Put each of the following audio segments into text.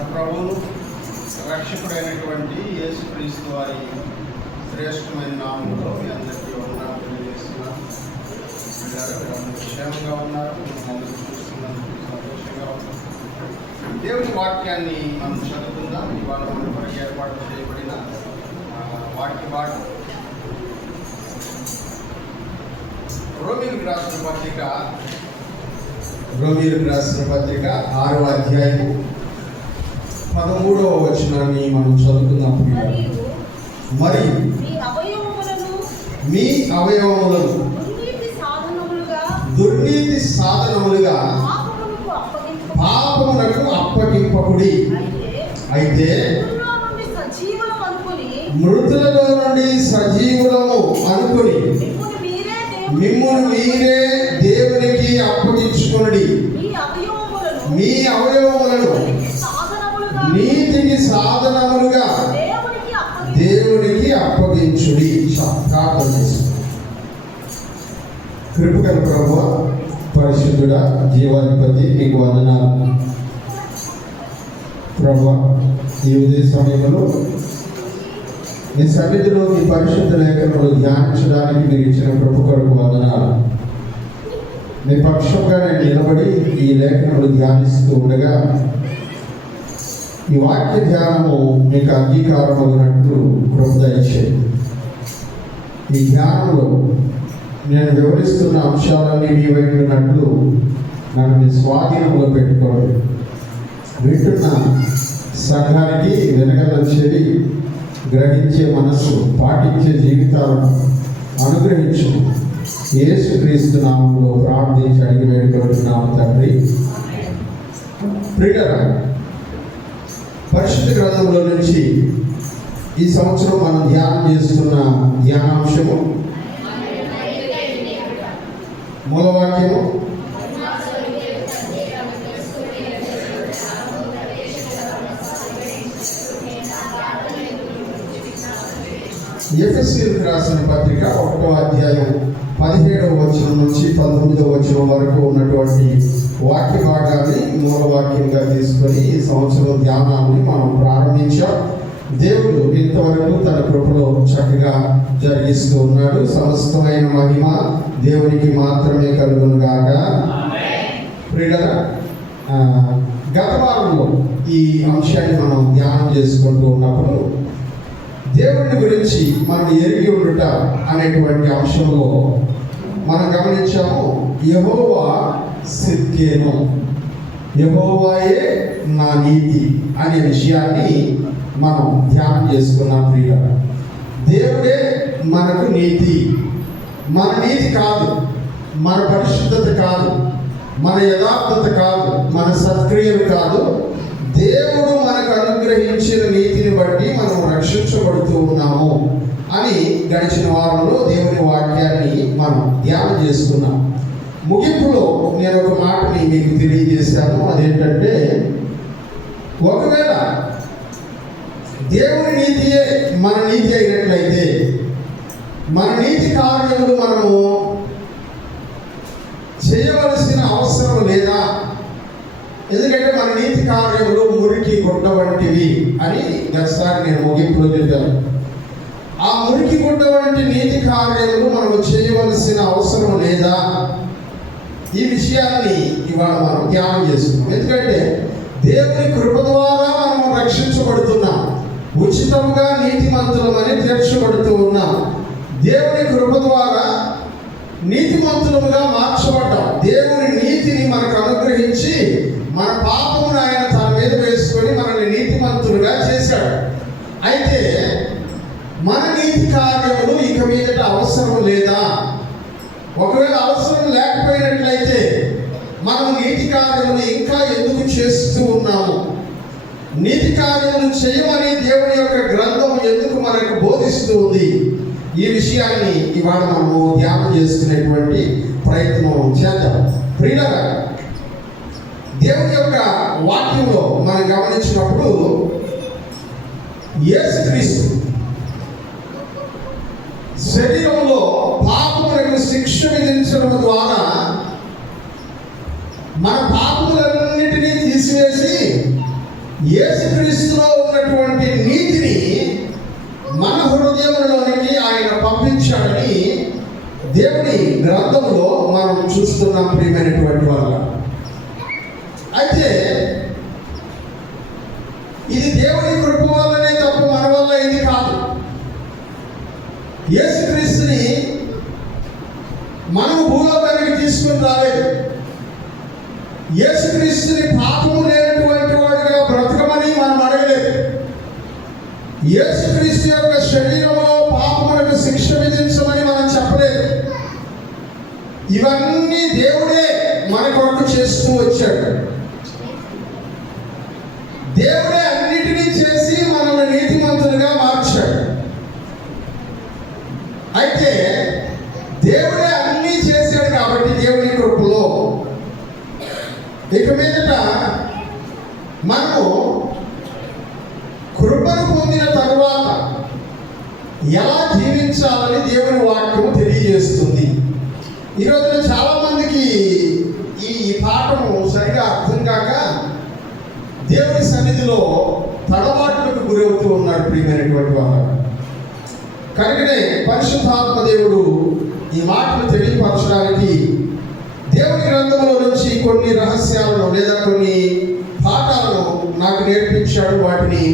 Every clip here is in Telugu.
మన ప్రభువును రక్షకుడైనటువంటి యేసుక్రీస్తు వారి శ్రేష్టమైన నామంలో మీ అందరికీ వందనాలు తెలియజేస్తున్నాను. క్షేమంగా ఉన్నారు, అందరూ చూస్తున్నందుకు సంతోషంగా ఉన్నారు. దేవుని వాక్యాన్ని మనం చదువుకుందాం. ఇవాళ మన కొరకు ఏర్పాటు చేయబడిన వాక్య భాగం రోమీయులకు రాసిన పత్రిక 6వ అధ్యాయం 13వ వచనాన్ని మనం చదువుకుందాం. మరియు మీ అవయవములను దుర్నీతి సాధనములుగా పాపమునకు అప్పగింపకుడి. అయితే మృతులలో నుండి సజీవులము అనుకుని మిమ్మును మీరే దేవునికి అప్పగించుకొనుడి. మీ అవయవములను నీతికి సాధనములుగా దేవునికి అప్పగించుడి. ప్రార్థన చేస్తుంది. కృపగల ప్రభువా, పరిశుద్ధుడా, జీవాధిపతి, మీకు వందనాలు ప్రభువా. ఈ ఉదయ సమయంలో మీ సన్నిధిలో మీ పరిశుద్ధ లేఖనములు ధ్యానించడానికి మీరు ఇచ్చిన కృప కొరకు వందనాలు. మీ పక్షంగా నేను నిలబడి ఈ లేఖనములు ధ్యానిస్తూ ఉండగా ఈ వాక్య ధ్యానము మీకు అంగీకారం అయినట్లు కృప దయచేయండి. ఈ ధ్యానంలో నేను వివరిస్తున్న అంశాలన్నీ మీ వైపునట్లు నన్ను మీ స్వాధీనంలో పెట్టుకోండి. వింటున్న సంఘానికి వెనకల చెవి, గ్రహించే మనస్సు, పాటించే జీవితాలను అనుగ్రహించు. యేసుక్రీస్తు నామములో ప్రార్థించి అడిగి వేడుకుంటున్నాము తండ్రి. ప్రియులారా, పరిశుద్ధ గ్రంథంలో నుంచి ఈ సంవత్సరం మనం ధ్యానం చేస్తున్న ధ్యానాంశము మూలవాక్యము ఎఫెసీయులకు రాసిన పత్రిక 1వ అధ్యాయం 17వ వచనం నుంచి 19వ వచనం వరకు ఉన్నటువంటి వాక్య భాగాన్ని మూలవాక్యంగా తీసుకొని ఈ సంవత్సరం ధ్యానాన్ని మనం ప్రారంభించాం. దేవుడు ఇంతవరకు తన కృపలో చక్కగా జరిగిస్తూ ఉన్నాడు. సమస్తమైన మహిమ దేవునికి మాత్రమే కలుగును గాక. ప్రియులారా, గత వారంలో ఈ అంశాన్ని మనం ధ్యానం చేసుకుంటూ ఉన్నప్పుడు దేవుని గురించి మనం ఎరిగి ఉండుట అనేటువంటి అంశంలో మనం గమనించాము. యెహోవా సిద్కేను, యెహోవాయే నా నీతి అనే విషయాన్ని మనం ధ్యానం చేసుకున్నాం. ప్రియులారా, దేవుడే మనకు నీతి. మన నీతి కాదు, మన పరిశుద్ధత కాదు, మన యథార్థత కాదు, మన సత్క్రియలు కాదు. దేవుడు మనకు అనుగ్రహించిన నీతిని బట్టి మనం రక్షించబడుతూ ఉన్నాము అని గడిచిన వారంలో దేవుని వాక్యాన్ని మనం ధ్యానం చేసుకున్నాం. ముగింపులో నేను ఒక మాటని మీకు తెలియజేశాను. అదేంటంటే, ఒకవేళ దేవుని నీతియే మన నీతి అయినట్లయితే మన నీతి కార్యములు మనము చేయవలసిన అవసరం లేదా? ఎందుకంటే మన నీతి కార్యములు మురికి గుడ్డ వంటివి అని గతసారి నేను ముగింపులో చెప్పాను. ఆ మురికి గుడ్డ వంటి నీతి కార్యములు మనము చేయవలసిన అవసరం లేదా? ఈ విషయాన్ని ఇవాళ మనం ధ్యానం చేస్తున్నాం. ఎందుకంటే దేవుని కృప ద్వారా మనం రక్షించబడుతున్నాం. ఉచితంగా నీతిమంతులమని తీర్చబడుతూ ఉన్నాం. దేవుని కృప ద్వారా నీతిమంతులుగా మార్చబడ్డాం. దేవుని నీతిని మనకు అనుగ్రహించి మన పాపమును ఆయన తన మీద వేసుకొని మనల్ని నీతిమంతులుగా చేశాడు. అయితే మన నీతి కార్యములు ఇక మీదట అవసరం లేదా? ఒకవేళ అవసరం లేకపోయినట్లయితే మనం నీతి కార్యములు ఇంకా ఎందుకు చేస్తూ ఉన్నాము? నీతి కార్యములు చేయమని దేవుని యొక్క గ్రంథం ఎందుకు మనకు బోధిస్తూ ఉంది? ఈ విషయాన్ని ఇవాళ మనము ధ్యానం చేసుకునేటువంటి ప్రయత్నం చేద్దాం. ప్రియులారా, దేవుని యొక్క వాక్యంలో మనం గమనించినప్పుడు యేసుక్రీస్తు శరీరంలో పాపములకు శిక్ష విధించడం ద్వారా మన పాపములన్నిటినీ తీసివేసి యేసుక్రీస్తులో ఉన్నటువంటి నీతిని మన హృదయంలోనికి ఆయన పంపించాడని దేవుని గ్రంథంలో మనం చూస్తున్నాం ప్రియమైనటువంటి వాళ్ళ. అయితే ఇది దేవుని కృప వల్లనే తప్ప మన వల్ల ఇది కాదు. యేసుక్రీస్తుని మనం భూలోకానికి తీసుకుని రాలేదు. యేసుక్రీస్తుని పాపము లేనటువంటి వాడిగా బ్రతకమని మనం అడగలేదు. యేసుక్రీస్తు యొక్క శరీరంలో పాపములకు శిక్ష విధించమని మనం చెప్పలేదు. ఇవన్నీ దేవుడే మన కొరకు చేస్తూ వచ్చాడు. దేవుడే అన్నిటినీ చేసి మనల్ని నీతిమంతులుగా మార్చాడు. అయితే దేవుడే అన్నీ చేశాడు కాబట్టి దేవుని కృపలో ఇక మీదట మనము కృపను పొందిన తరువాత ఎలా జీవించాలని దేవుని వాక్యం తెలియజేస్తుంది. ఈరోజు చాలా మందికి ఈ పాఠము సరిగా అర్థం కాక దేవుని సన్నిధిలో తడబాటులకు గురవుతూ ఉన్నారు ప్రియమైనటువంటి వారు. కనుకనే పరిశుద్ధాత్మ దేవుడు ఈ మాటలు తెలియపరచడానికి దేవుని గ్రంథంలో నుంచి కొన్ని రహస్యాలను లేదా కొన్ని పాఠాలను నాకు నేర్పించాడు. వాటిని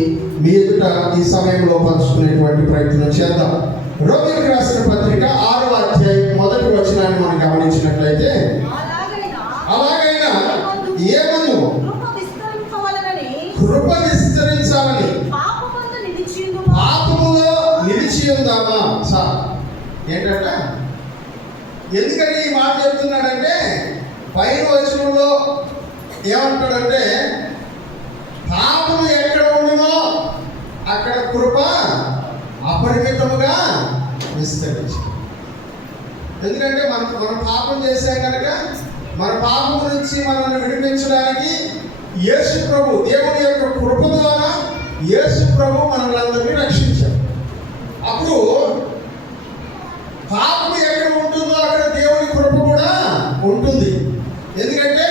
మీ ఎదుట ఈ సమయంలో పంచుకునేటువంటి ప్రయత్నం చేద్దాం. రోమీయులకు రాసిన పత్రిక 6వ అధ్యాయం 1వ వచనాన్ని మనం గమనించినట్లయితే, అలాగైనా ఏమను కృప విస్తరించాలని పాపములో నిలిచి ఉందామా. ఏంటంటే ఎందుకని ఈ మాట చెప్తున్నాడంటే, పైన వచనంలో ఏమంటాడంటే, పాపము ఎక్కడ ఉండునో అక్కడ కృప అపరిమితముగా విస్తరించి. ఎందుకంటే మనం పాపం చేశాం కనుక మన పాపం నుంచి మనల్ని విడిపించడానికి యేసు ప్రభు దేవుని యొక్క కృప ద్వారా యేసు ప్రభు మనల్ని రక్షించాడు. అప్పుడు పాపం ఎక్కడ ఉంటుందో అక్కడ దేవుని కృప కూడా ఉంటుంది. ఎందుకంటే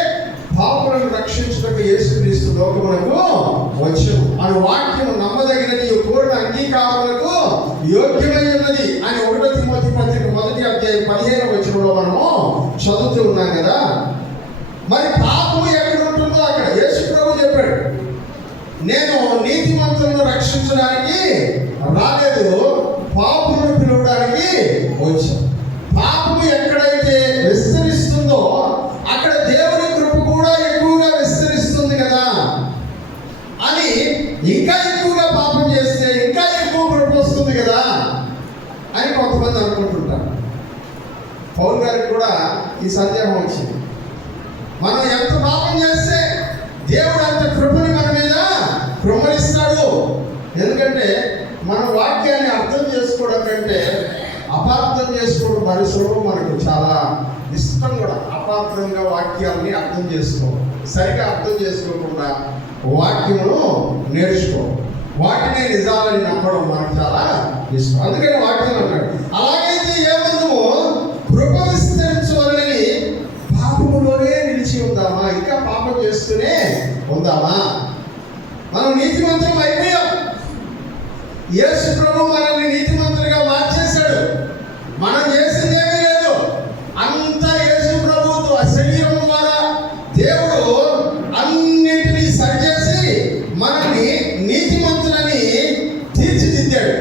పాపులను రక్షించుటకు యేసుక్రీస్తు లోకమునకు వచ్చెను అను వాక్యము నమ్మదగినది, పూర్ణ అంగీకారములకు యోగ్యమై ఉన్నది అని 1 తిమోతి పత్రిక 1వ అధ్యాయం 15వ వచనంలో మనము చదువుతూ ఉన్నాం కదా. మరి పాపము ఎక్కడ ఉంటుందో అక్కడ యేసు ప్రభు చెప్పాడు, నేను నీతిమంతులను రక్షించడానికి రాలేదు, పాపులను పిలవడానికి వచ్చాను. పాపము ఎక్కడైతే విస్తరిస్తుందో అక్కడ దేవుని కృప కూడా ఎక్కువగా విస్తరిస్తుంది కదా అని, ఇంకా ఎక్కువగా పాపం చేస్తే ఇంకా ఎక్కువ కృప వస్తుంది కదా అని కొంతమంది అనుకుంటుంటారు. పౌలు గారికి కూడా ఈ సందేహం వచ్చింది. మనం ఎంత పాపం చేస్తే దేవుడు అంత కృపని మన మీద కృమరిస్తాడు. ఎందుకంటే మన వాక్యాన్ని అర్థం చేసుకోవడం కంటే అపార్థం చేసుకోవడం మనుషులు మనకు చాలా ఇష్టం. కూడా అపార్థంగా వాక్యాలని అర్థం చేసుకో, సరిగా అర్థం చేసుకోకుండా వాక్యమును నేర్చుకో, వాటిని నిజాలని నమ్మడం మనకు చాలా ఇష్టం. అందుకని వాక్యం అన్నాడు, అలాగైతే ఏమందుము కృప విస్తరించవాలని పాపములోనే నిలిచి ఉందామా, ఇంకా పాపం చేస్తూనే ఉందామా? మనం నీతిమంతులం అయిపోయాం. యేసు ప్రభు మనల్ని నీతిమంతులుగా మార్చేశాడు. మనం చేసిందేమీ లేదు, అంతా యేసు ప్రభు శరీరం ద్వారా దేవుడు అన్నింటినీ సరిచేసి మనల్ని నీతిమంతులని తీర్చిదిద్దాడు.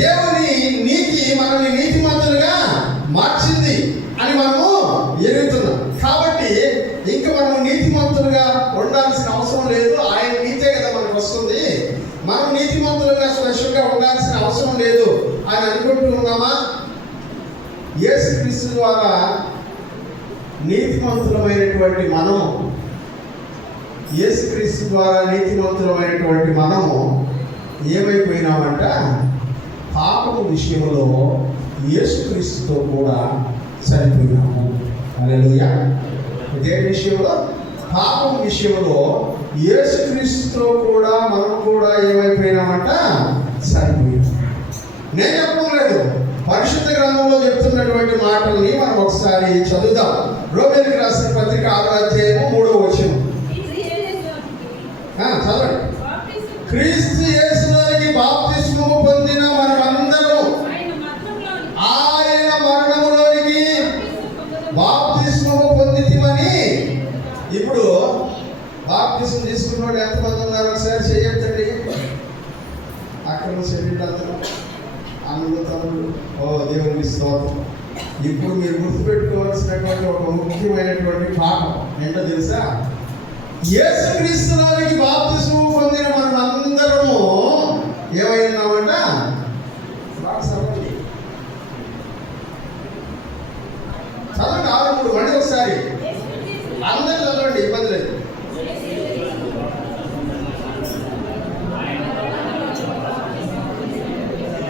దేవుని నీతి మనల్ని నీతిమంతులుగా మార్చింది అని మనము ఎరుగుతున్నాం. కాబట్టి ఇంక మనము నీతిమంతులుగా ఉండాల్సిన అవసరం లేదు. ఆయన నీతే కదా మనకు వస్తుంది. మనం నీతిమంతులుగా స్పెషల్గా ఉండాల్సిన అవసరం లేదు అని అనుకుంటూ ఉన్నామా? యేసుక్రీస్తు ద్వారా నీతిమంతులమైనటువంటి మనము, యేసుక్రీస్తు ద్వారా నీతిమంతులమైనటువంటి మనము ఏమైపోయినామంట, పాపము విషయంలో యేసుక్రీస్తుతో కూడా సరిపోయినాము. హల్లెలూయా. దేని విషయంలో? పాపం విషయంలో యేసుక్రీస్తుతో కూడా మనం కూడా ఏమైపోయినామంట, సరిపోయినాం. నేను చెప్పడం లేదు, పరిశుద్ధ గ్రంథంలో చెప్తున్నటువంటి మాటల్ని మనం ఒకసారి చదువుదాం. రోమీయులకు రాసిన పత్రిక 6వ అధ్యాయం 3వ వచనం. చదవండి. క్రీస్తు యేసులోనికి బాప్తిస్మము పొందిన మనమందరం ఆయన మరణములోనికి బాప్తిస్మము పొందితిమని. ఇప్పుడు బాప్తిస్మం తీసుకున్నవాడు ఎంతమంది ఉన్నారు ఒకసారి చేయొద్దండి. అక్కడ శరీరాలు అన్నులు తమ్ముడు, ఓ దేవునికి స్తోత్రం. ఇప్పుడు మీరు గుర్తుపెట్టుకోవాల్సినటువంటి ఒక ముఖ్యమైనటువంటి పాఠం ఏంటో తెలుసా? యేసుక్రీస్తులోనికి బాప్తిస్మం పొందిన మనమందరము ఏమైనామంట? చదవండి 6:3 మళ్ళీ ఒకసారి అందరూ చదవండి, ఇబ్బంది లేదు.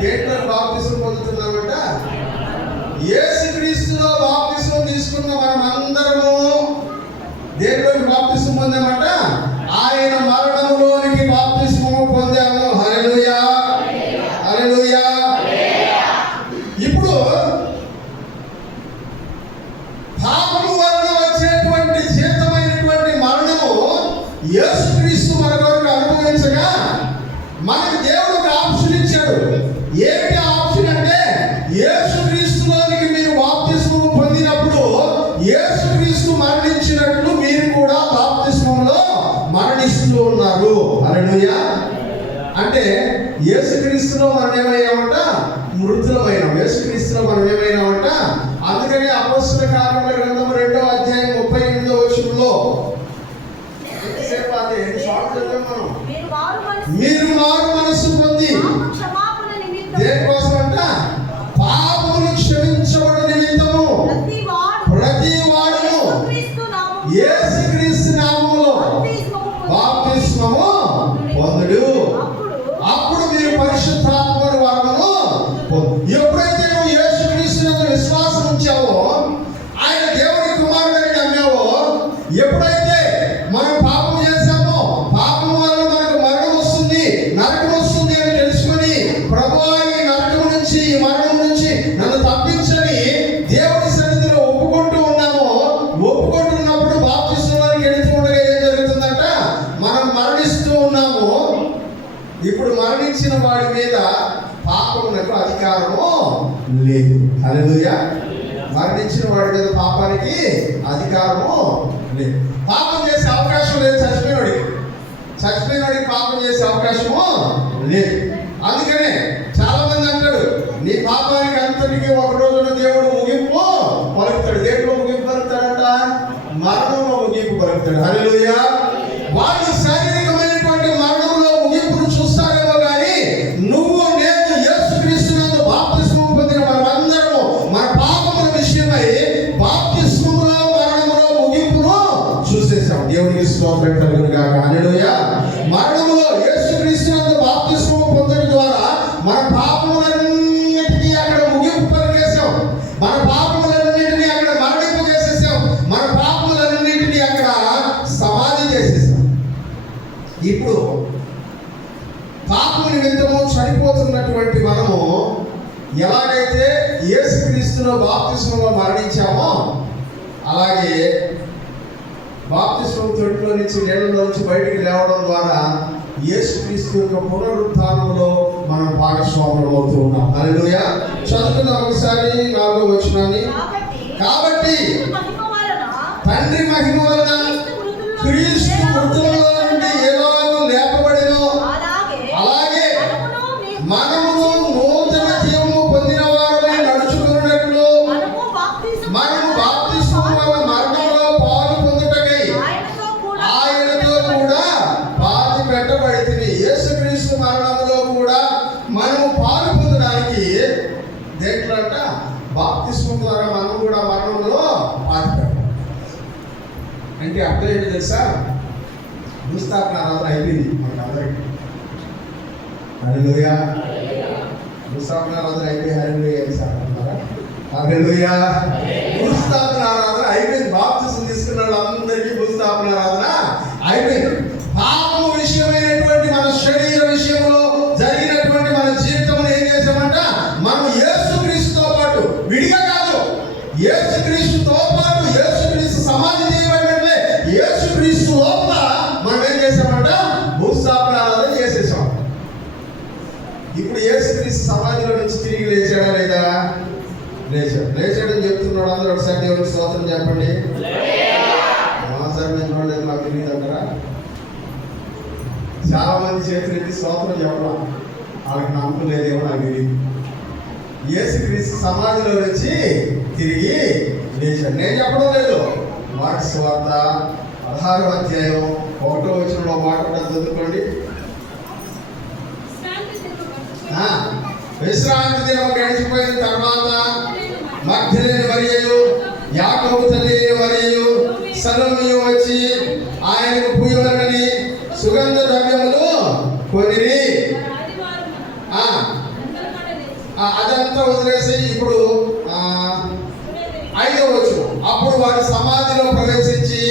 దేంట్లో బాప్తిస్మం పొందుతున్నామంట? యేసుక్రీస్తులో బాప్తిస్మం తీసుకున్న మనమందరము దేంట్లోకి బాప్తిస్మం పొందామంట? ఆయన మరణంలోనికి బాప్తిస్మం పొందాము. హల్లెలూయా, హల్లెలూయా. ఇప్పుడు పాపము వలన వచ్చేటువంటి జీతమైనటువంటి మరణము యేసుక్రీస్తు మన కొరకు అనుభవించగా మనకు దేవుడు ఒక ఆప్షన్ ఇచ్చాడు. ఏమిటి ఆప్షన్ అంటే, యేసుక్రీస్తులోనికి మీరు బాప్తిస్మం పొందినప్పుడు యేసుక్రీస్తు మరణించినట్లు మీరు కూడా బాప్తిస్మంలో మరణిస్తూ ఉన్నారు. హల్లెలూయా. అంటే యేసుక్రీస్తులో మనం ఏమయ్యామంట? మృతులమైనాం. యేసుక్రీస్తులో మనం ఏమైనామంట? అందుకని అపొస్తలుల కార్యముల గ్రంథం 2వ అధ్యాయం 38వ వచనంలో మీరు మారు మనసు పొంది దేనికోసం అంట? పాపములు క్షమించబడు నిమిత్తము ప్రతి వాడును యేసుక్రీస్తు నామములో బాప్తిస్మము పొందుడు. అప్పుడు మీరు పరిశుద్ధాత్మను వరమును పొందు. ఎప్పుడైతే నువ్వు యేసుక్రీస్తునందు విశ్వాసం ఉంచావో, ఆయన దేవుని కుమారుడని నమ్మావో, ఎప్పుడైతే మనం పాపం చేశామో, పాపం వల్ల మనకు మరణం వస్తుంది, నరకం వస్తుంది అని తెలుసుకొని, ప్రభువా ఈ నరకం నుంచి, ఈ మరణం నుంచి నన్ను తప్పించని దేవుని సన్నిధిలో ఒప్పుకుంటూ ఉన్నామో, ఒప్పుకుంటున్నప్పుడు బాప్తిస్మంలోకి వెళుతూ ఉండగా ఏం జరుగుతుందంట? మనం మరణిస్తూ ఉన్నాము. ఇప్పుడు మరణించిన వాడి మీద పాపమునకు అధికారము లేదు. హల్లెలూయా. మరణించిన వాడి మీద పాపానికి అధికారము లేదు. పాపం చేసే అవకాశం లేదు. చచ్చిపోయినవాడికి పాపం చేసే అవకాశము లేదు. అందుకనే చాలా మంది అంటాడు, నీ పాపానికి అంతటికి ఒక రోజున దేవుడు ముగింపు పలుకుతాడు. దేంట్లో ముగింపు పలుకుతాడంట? మరణంలో ముగింపు పలుకుతాడు. హల్లెలూయా. వాళ్ళు శారీరకమైనటువంటి మరణంలో ముగింపును చూస్తారేమో కానీ, నువ్వు నేను యేసుక్రీస్తునందు బాప్తిస్మం పొందిన మనమందరము మన పాపముల విషయమై బాప్తిస్మములో మరణములో ముగింపును చూసేసాం. దేవునికి స్తోత్రం కలుగును గాక. హల్లెలూయా. మరణములో యేసుక్రీస్తునందు బాప్తిస్మం పొందడం ద్వారా మన పాపములన్నిటికీ అక్కడ ముగింపు పలికేసాం. మన పాపములన్నిటినీ అక్కడ మరణింపు చేసేసాం. మన పాపములన్నిటినీ అక్కడ సమాధి చేసేసాం. ఇప్పుడు పాపము నిమిత్తము చనిపోతున్నటువంటి మనము ఎలాగైతే యేసుక్రీస్తులో బాప్తిస్మంలో మరణించామో, అలాగే బాప్తిస్మం తొట్టిలో నుంచి నీళ్ళలో నుంచి బయటికి లేవడం ద్వారా యేసుక్రీస్తు యొక్క పునరుత్థానంలో మనం భాగస్వాములం అవుతూ ఉన్నాం. హల్లెలూయా. చదువుకుందాం ఒకసారి 4వ వచనాన్ని. కాబట్టి తండ్రి మహిమ వలన క్రీస్తు మృతులలో నుండి ఎలాగో లేపబడినో, అలాగే మనము నూతన జీవము పొందిన వారమై నడుచుకున్నట్లు మనము బాప్తిస్మము వలన మరణంలో పాలు పొందుటకై ఆయనతో కూడా పాతి పెట్టబడితిమి. యేసుక్రీస్తు మరణంలో కూడా మనము పాలు పొందడానికి దేంట్లో అంట? బాప్తిస్మం ద్వారా మనం కూడా మరణంలో పాతి పెట్టాలి. అంటే అర్థం ఏంటి తెలుసా? భూస్థాపన ఆరాధన అయిపోయింది మనకు అందరికీ. హల్లెలూయా. భూస్థాపన ఆరాధన అయిపోయి హల్లెలూయా సార్ అంటారా? హల్లెలూయా. భూస్థాపన ఆరాధన అయిపోయింది. బాప్తిస్మం తీసుకున్న వాళ్ళందరికీ భూస్థాపన ఆరాధన అయిపోయింది. పాపము విషయమైనటువంటి మన శరీర విషయంలో జరిగినటువంటి మన జీవితంలో ఏం చేసామంట? మనం యేసుక్రీస్తుతో పాటు విడిగా కాదు, యేసుక్రీస్తుతో పాటు యేసుక్రీస్తు సమాధి చేయబడినట్లే యేసుక్రీస్తు లోపల మనం ఏం చేసామంట? అందరూ ఒకసారి దేవునికి స్తోత్రం చెప్పండి. సార్ నేను చూడలేదు, నాకు తెలియదు అంటారా? చాలా మంది చేతులు ఎత్తి స్తోత్రం చెప్పడం వాళ్ళకి నమ్మకం లేదేమో నాకు తెలియదు. యేసుక్రీస్తు సమాధిలో నుంచి తిరిగి లేచాడు. నేను చెప్పడం లేదు. మార్కు సువార్త 16వ అధ్యాయం 1వ వచనంలో మాట కూడా చదువుకోండి. విశ్రాంతి దినం గడిచిపోయిన తర్వాత మగ్దలేని మరియయు, యాకోబు తల్లి మరియయు, సలోమియు వచ్చి ఆయనకు పూయవలనని సుగంధ ద్రవ్యములు కొనిరి. అదంతా వదిలేసి ఇప్పుడు 5వ వచనం. అప్పుడు వారి సమాధిలో ప్రవేశించి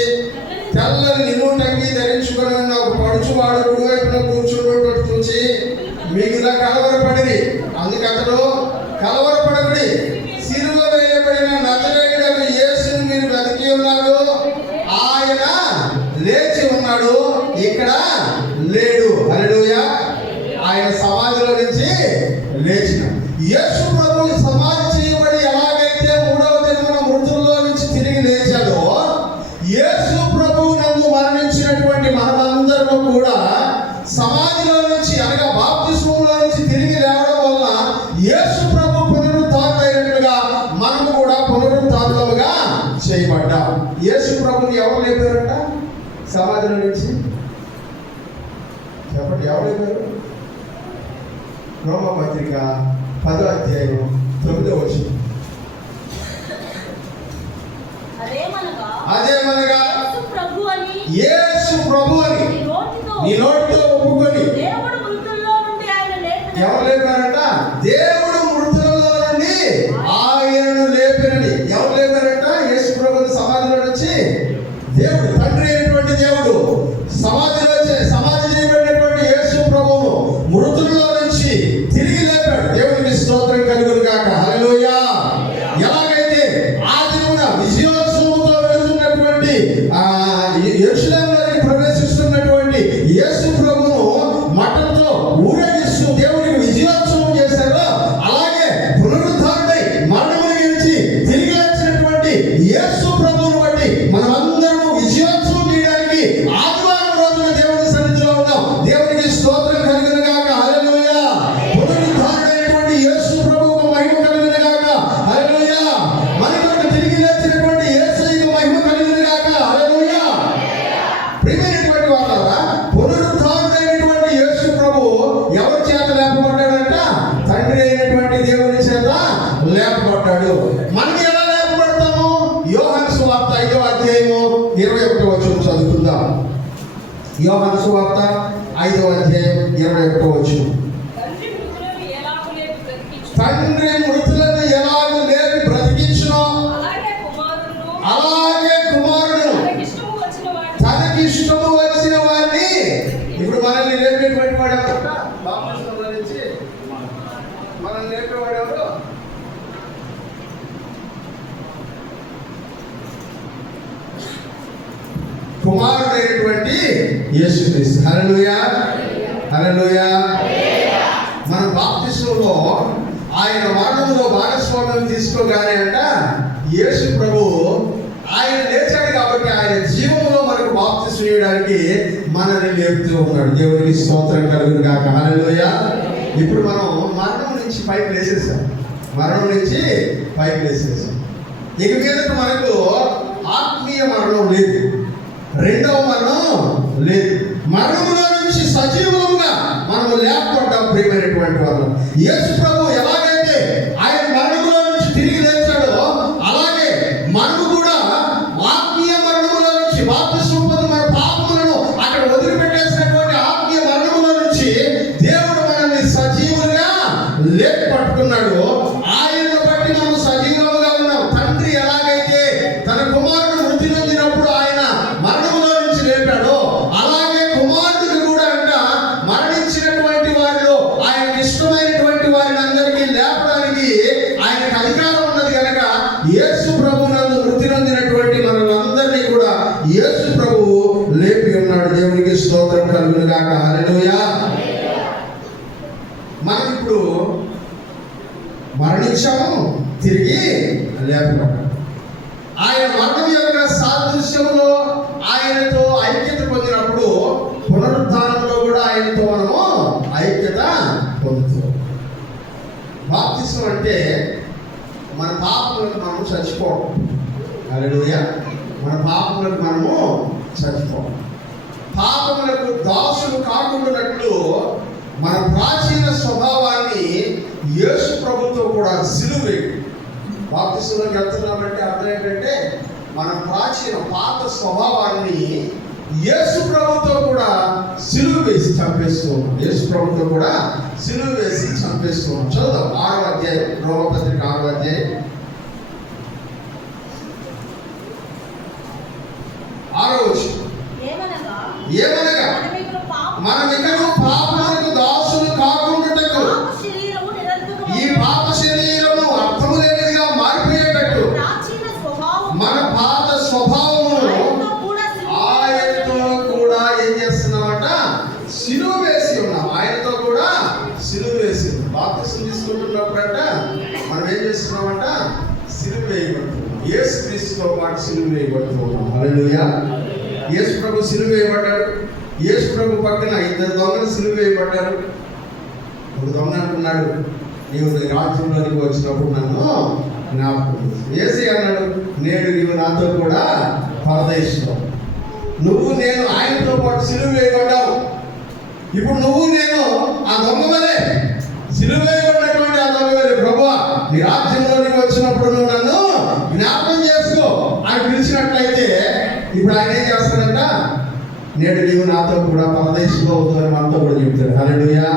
తెల్లని నిలువుటంగి ధరించుకొని ఉన్న ఒక పడుచువాడు కుడివైపున కూర్చున్నట్టు చూసి మిగిలిన కలవరపడిరి. అందుకతడు కలవరపడబడి, సిలువ వేయబడిన నజరేయుడైన యేసుని మీరు వెతికి ఉన్నారు, ఆయన లేచి ఉన్నాడు, ఇక్కడ లేడు. హల్లెలూయా. ఆయన సమాధిలో నుంచి లేచిన యేసు ప్రభువు సమాధి చేయబడి ఎలాగైతే 3వ దినమున మృతుల్లో నుంచి తిరిగి లేచాడో, యేసు ప్రభువు నందు మరణించినటువంటి మనమందరూ కూడా సమాధిలో నుంచి అనగా బాప్తిస్మములో నుంచి తిరిగి లేవడం వలన యేసు ప్రభు పునరుద్ధారుడైనట్లుగా మనము కూడా పునరుద్ధారులుగా చేయబడ్డాం. యేసు ప్రభుని ఎవరు లేపారంట సమాధిలో నుంచి? చెప్పండి, ఎవరు లేపారు? రోమపత్రిక 10వ అధ్యాయం 9వ వచనం. అదేమనగా యేసు ప్రభు అని నీ నోటితో ఒప్పుకొని. ఎవరు లేపారంట? దేవుడు మృతులలో నుండి ఆయనను లేపారని. ఎవరు లేపారంట యేసు ప్రభుని సమాధిలో నుంచి? దేవుడు, తండ్రి అయినటువంటి దేవుడు సమాధి చేయబడినటువంటి యేసు ప్రభువును మృతుల్లో నుంచి తిరిగి లేపాడు. దేవునికి స్తోత్రం కలుగును గాక. హల్లెలూయా. ఎలాగైతే ఆ దినమున విజయోత్సవంతో వెళ్తున్నటువంటి యెరూషలేములోకి ప్రవేశిస్తున్నటువంటి యేసు ప్రభువును మఠంతో ఊరేగిస్తూ దేవునికి విజయోత్సవం చేశారో, అలాగే పునరుద్ధారుడై మరణమును గెలిచి తిరిగి వచ్చినటువంటి యేసు ప్రభువును బట్టి మనమందరము విజయోత్సవం చేయడానికి ఆదివారం రోజున దేవుని సన్నిధిలో ఉన్నాం. దేవునికి స్తోత్రం కలుగును గాక. హల్లెలూయా. పునరుద్ధారుడైనటువంటి యేసు ప్రభువుకు మహిమ కలుగును గాక. హల్లెలూయా. మనకు తిరిగి లేచినటువంటి యేసుకు మహిమ కలుగును గాక. హల్లెలూయా. ప్రియమైనటువంటి వాళ్ళారా, పునరుద్ధారుడైనటువంటి యేసు ప్రభువు ఎవరి చేత లేపబడ్డాడంట? తండ్రి అయినటువంటి దేవుని చేత లేపబడ్డాడు. మనకి ఎలా లేపబడతాము? యోహాను సువార్త 5వ అధ్యాయము 21వ వచనం చదువుకుందాం. యోహాను సువార్త 5వ అధ్యాయం 21వ వచనం. తండ్రి మృతులను ఎలాగూ లేపి బ్రతికించునో అలాగే కుమారుడు తనకిష్టము వచ్చిన వారిని. ఇప్పుడు మనల్ని లేపేటువంటి వాడు ఎవరు? బాప్తిస్మం నుంచి మనల్ని లేపేవాడు ఎవరు? కుమారుడైనటువంటి యేసుక్రీస్తు. హల్లెలూయా. హల్లెలూయా. మన బాప్తిస్మంలో ఆయన మరణంలో భాగస్వామ్యం తీసుకోగానే అంట యేసు ప్రభు ఆయన లేచాడు కాబట్టి ఆయన జీవంలో మనకు బాప్తిస్మం ఇవ్వడానికి మనల్ని లేపుతూ ఉన్నాడు. దేవునికి స్తోత్రం కలుగును గాక. హల్లెలూయా. ఇప్పుడు మనం మరణం నుంచి పైకి లేచేసాం. ఇక మీదట మనకు ఆత్మీయ మరణం లేదు, రెండవ మరణం లేదు. మరణంలో నుంచి సజీవంగా మనము లేపబడ్డాం. ప్రియమైనటువంటి వాళ్ళు, యేసు ప్రభు ఎలాగైతే ఆయన మరణంలో నుంచి తిరిగి లేచాడో, అలాగే మనము కూడా ఆత్మీయ మరణంలో నుంచి బాప్తిస్మం పొంది మన పాపములను అక్కడ వదిలిపెట్టేసినటువంటి ఆత్మీయ మరణంలో నుంచి దేవుడు మనల్ని సజీవులుగా లేపబట్టుకున్నాడు. ఆయనను బట్టి మనం సజీవంగా ఉన్నాం. తండ్రి ఎలాగైతే తన కుమారుడు మృతి నొందినప్పుడు ఆయన మరణంలో నుంచి లేపాడో, అలాగే కుమారుడికి కూడా అంట మరణించినటువంటి వారిలో ఆయనకి ఇష్టమైనటువంటి వారిని అందరికీ లేపడానికి ఆయనకు అధికారం ఉన్నది కనుక యేసు ప్రభు నందు మృతి నొందినటువంటి మనలందరినీ కూడా యేసు ప్రభువు లేపి ఉన్నాడు. దేవునికి స్తోత్రం కలుగును గాక. హల్లెలూయా. మనం ఇప్పుడు మరణించాము, తిరిగి లేపబడ్డాం. ఆయనతో మనము ఐక్యత పొందుతాం. బాప్తిసం అంటే మన పాపములకు మనము చచ్చిపోవడం. హల్లెలూయా. మన పాపములకు మనము చచ్చిపోవడం. పాపములకు దాసులు కాకుండానట్లు మన ప్రాచీన స్వభావాన్ని యేసు ప్రభుతో కూడా సిలువ వేయడం. బాప్తిసంలోకి వెళ్తున్నామంటే అర్థం ఏంటంటే మన ప్రాచీన పాత స్వభావాన్ని యేసు ప్రభుతో కూడా సిలువ వేసి చంపేస్తూ ఉన్నాం. యేసు ప్రభుతో కూడా సిలువ వేసి చంపేస్తూ ఉన్నాం. చదువుదాం 6వ అధ్యాయం, రోమపత్రిక 6వ అధ్యాయం 6వ వచనం. ఏమనగా మనమికను పాపములకు దాసులు కాకుండాటకు ఈ పాప శరీరము అర్థము లేనిదిగా మారిపోయేటట్టు మన పాత స్వభావము ఆయనతో కూడా ఏం చేస్తున్నామట? సిలువ వేసి ఉన్నాం. ఆయనతో కూడా సిలువ వేసి ఉన్నాం. బాప్తిసం తీసుకుంటున్నప్పుడంట మనం ఏం చేస్తున్నామంట? సిలువ వేయబడుతున్నాం. యేసు క్రీస్తుతో పాటు సిలువ వేయబడుతున్నాం. హల్లెలూయా. యేసు ప్రభు సిలువ వేయబడ్డాడు. యేసు ప్రభు పక్కన 2 దొంగలు సిలువ వేయబడ్డారు. ఒక దొంగ అంటున్నాడు, నీవు నీ రాజ్యంలోనికి వచ్చినప్పుడు నన్ను జ్ఞాపకం చేసి. యేసయ్య అన్నాడు, నేడు నీవు నాతో కూడా పరదేశంలో. నువ్వు నేను ఆయనతో పాటు సిలువ వేయబడ్డావు. ఇప్పుడు నువ్వు నేను ఆ దొంగ వలె, సిలువ వేయబడినటువంటి ఆ దొంగ వలె, ప్రభువా నీ రాజ్యంలోనికి వచ్చినప్పుడు నువ్వు నన్ను జ్ఞాపకం చేసుకో అని పిలిచినట్లయితే ఇప్పుడు ఆయన ఏం చేస్తాడంట? నేడు నీవు నాతో కూడా పరదేశంలో అవుతుందని మనతో కూడా చెప్తాడు. హల్లెలూయా.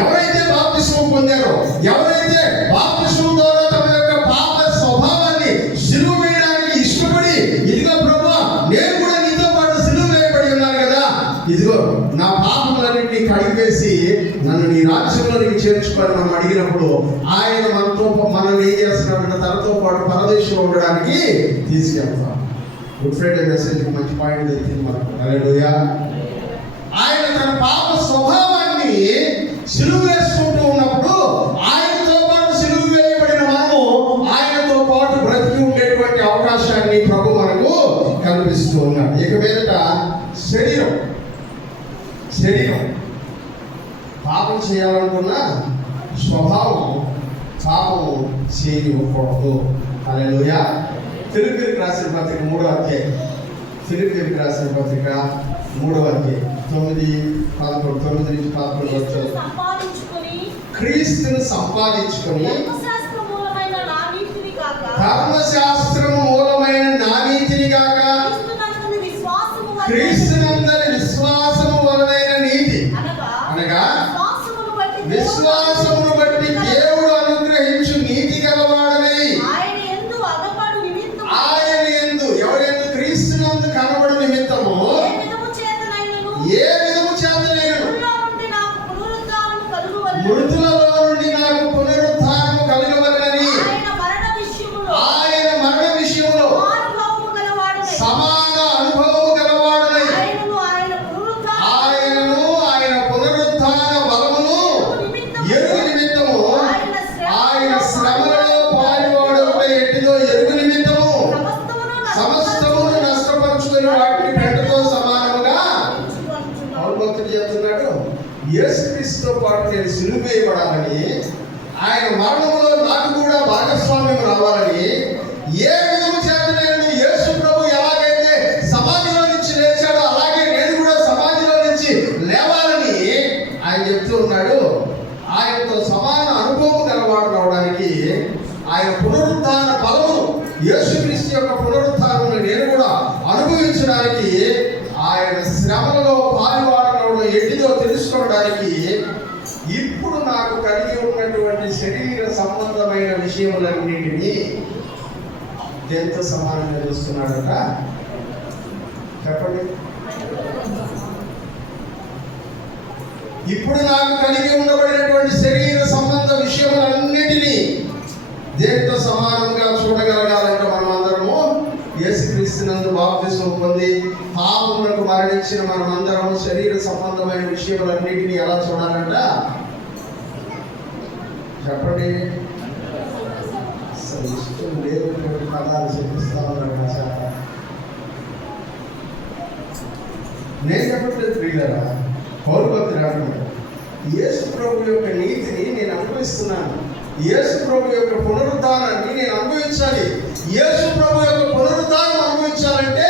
ఎవరైతే బాప్తిస్మం పొందారో, ఎవరైతే బాప్తిస్మం ద్వారా తమ యొక్క పాప స్వభావాన్ని సిలువ వేయడానికి ఇష్టపడి, ఇదిగో ప్రభువా నేను కూడా నీతో పాటు సిలువ వేయబడి ఉన్నాను కదా, ఇదిగో నా పాపములన్నింటినీ కడిగేసి నన్ను నీ రాజ్యంలోనికి చేర్చుకొని మనం అడిగినప్పుడు ఆయన మనల్ని ఏం చేస్తున్నాడంటే తనతో పాటు పరదేశంలో ఉండడానికి తీసుకెళ్తాం. గుడ్ ఫ్రైడే మెసేజ్ మంచి పాయింట్ తెచ్చింది మనకు. హల్లెలూయా. ఆయన తన పాప స్వభావాన్ని సిలువ వేసుకుంటూ ఉన్నప్పుడు ఆయనతో పాటు సిలువ వేయబడిన మనము ఆయనతో పాటు బ్రతికి ఉండేటువంటి అవకాశాన్ని ప్రభు మనకు కల్పిస్తూ ఉన్నాడు. ఇక మీదట శరీరం పాపం చేయాలనుకున్న స్వభావం పాపము చేయకూడదు. హల్లెలూయా. ఫిలిప్పీయులకు రాసిన పత్రిక 3వ అధ్యాయం, ఫిలిప్పీయులకు రాసిన పత్రిక 3వ అధ్యాయం 9-11 వచ్చారు. క్రీస్తుని సంపాదించుకొని ధర్మశాస్త్రము మూలమైన నానీతిని గాక క్రీస్తునందరి విశ్వాసము వలనైన నీతి అనగా విశ్వాసమును బట్టి దేవుడు అనుగ్రహించు నీతి గలవాడనై ఆయన యందు ఎవరెందు క్రీస్తునందు కనబడు నిమిత్తము ఏ విధము చేతనైనను మృతులలో నుండి నాకు పునరుత్థానము కలుగవలెనని ఆయన మరణ విషయంలో సమాన అనుభవము గలవాడనై ఆయనను ఆయన పునరుత్థాన బలమును ఎరుగు నిమిత్తము ఆయన శ్రమలలో పాలువాడొకటై ఎట్టిదో ఎరుగు నిమిత్తము సమస్తమును నష్టపరుచుకుని వాటిని పెంటతో సమానముగా పౌలు భక్తుడు చెప్తున్నాడు. యేసుక్రీస్తుతో పాటు నేను సిలువ వేయబడాలని, ఆయన మరణంలో నాకు కూడా భాగస్వామ్యం రావాలని, ఏ విధము చేత నేను యేసు ప్రభు ఎలాగైతే సమాధిలో నుంచి లేచాడో అలాగే నేను కూడా సమాధిలో నుంచి లేవాలని ఆయన చెప్తూ ఉన్నాడు. ఆయనతో సమాన అనుభవం గలవాడు రావడానికి ఆయన పునరుత్థాన బలము, యేసుక్రీస్తు యొక్క పునరుత్థానం నేను కూడా అనుభవించడానికి, ఆయన శ్రమలలో పాలువాడడం ఎట్టిదో తెలుసుకోవడానికి ఇప్పుడు నాకు కలిగి ఉన్నటువంటి శరీర సంబంధమైన విషయములన్నింటినీ దేంతో సమానంగా చూస్తున్నాడట చెప్పండి. ఇప్పుడు నాకు కలిగి ఉండబడినటువంటి శరీర సంబంధ విషయములన్నిటినీ దేంతో సమానంగా చూడగలగాలంటే మనం అందరము యేసుక్రీస్తునందు బాప్తిస్మం పొంది పాపములకు మరణించిన మనమందరం శరీర సంబంధమైన విషయములన్నిటినీ ఎలా చూడాలంట చెప్పండి. ఇష్టం లేనటువంటి పదాలు చెప్పిస్తా ఉన్నాడు నా చేత. నేను చెప్పట్లేదు ప్రియులారా, పౌలు భక్తుడు యేసు ప్రభు యొక్క నీతిని నేను అనుభవిస్తున్నాను. యేసు ప్రభు యొక్క పునరుద్ధానాన్ని నేను అనుభవించాలి. యేసు ప్రభు యొక్క పునరుద్ధానం అనుభవించాలంటే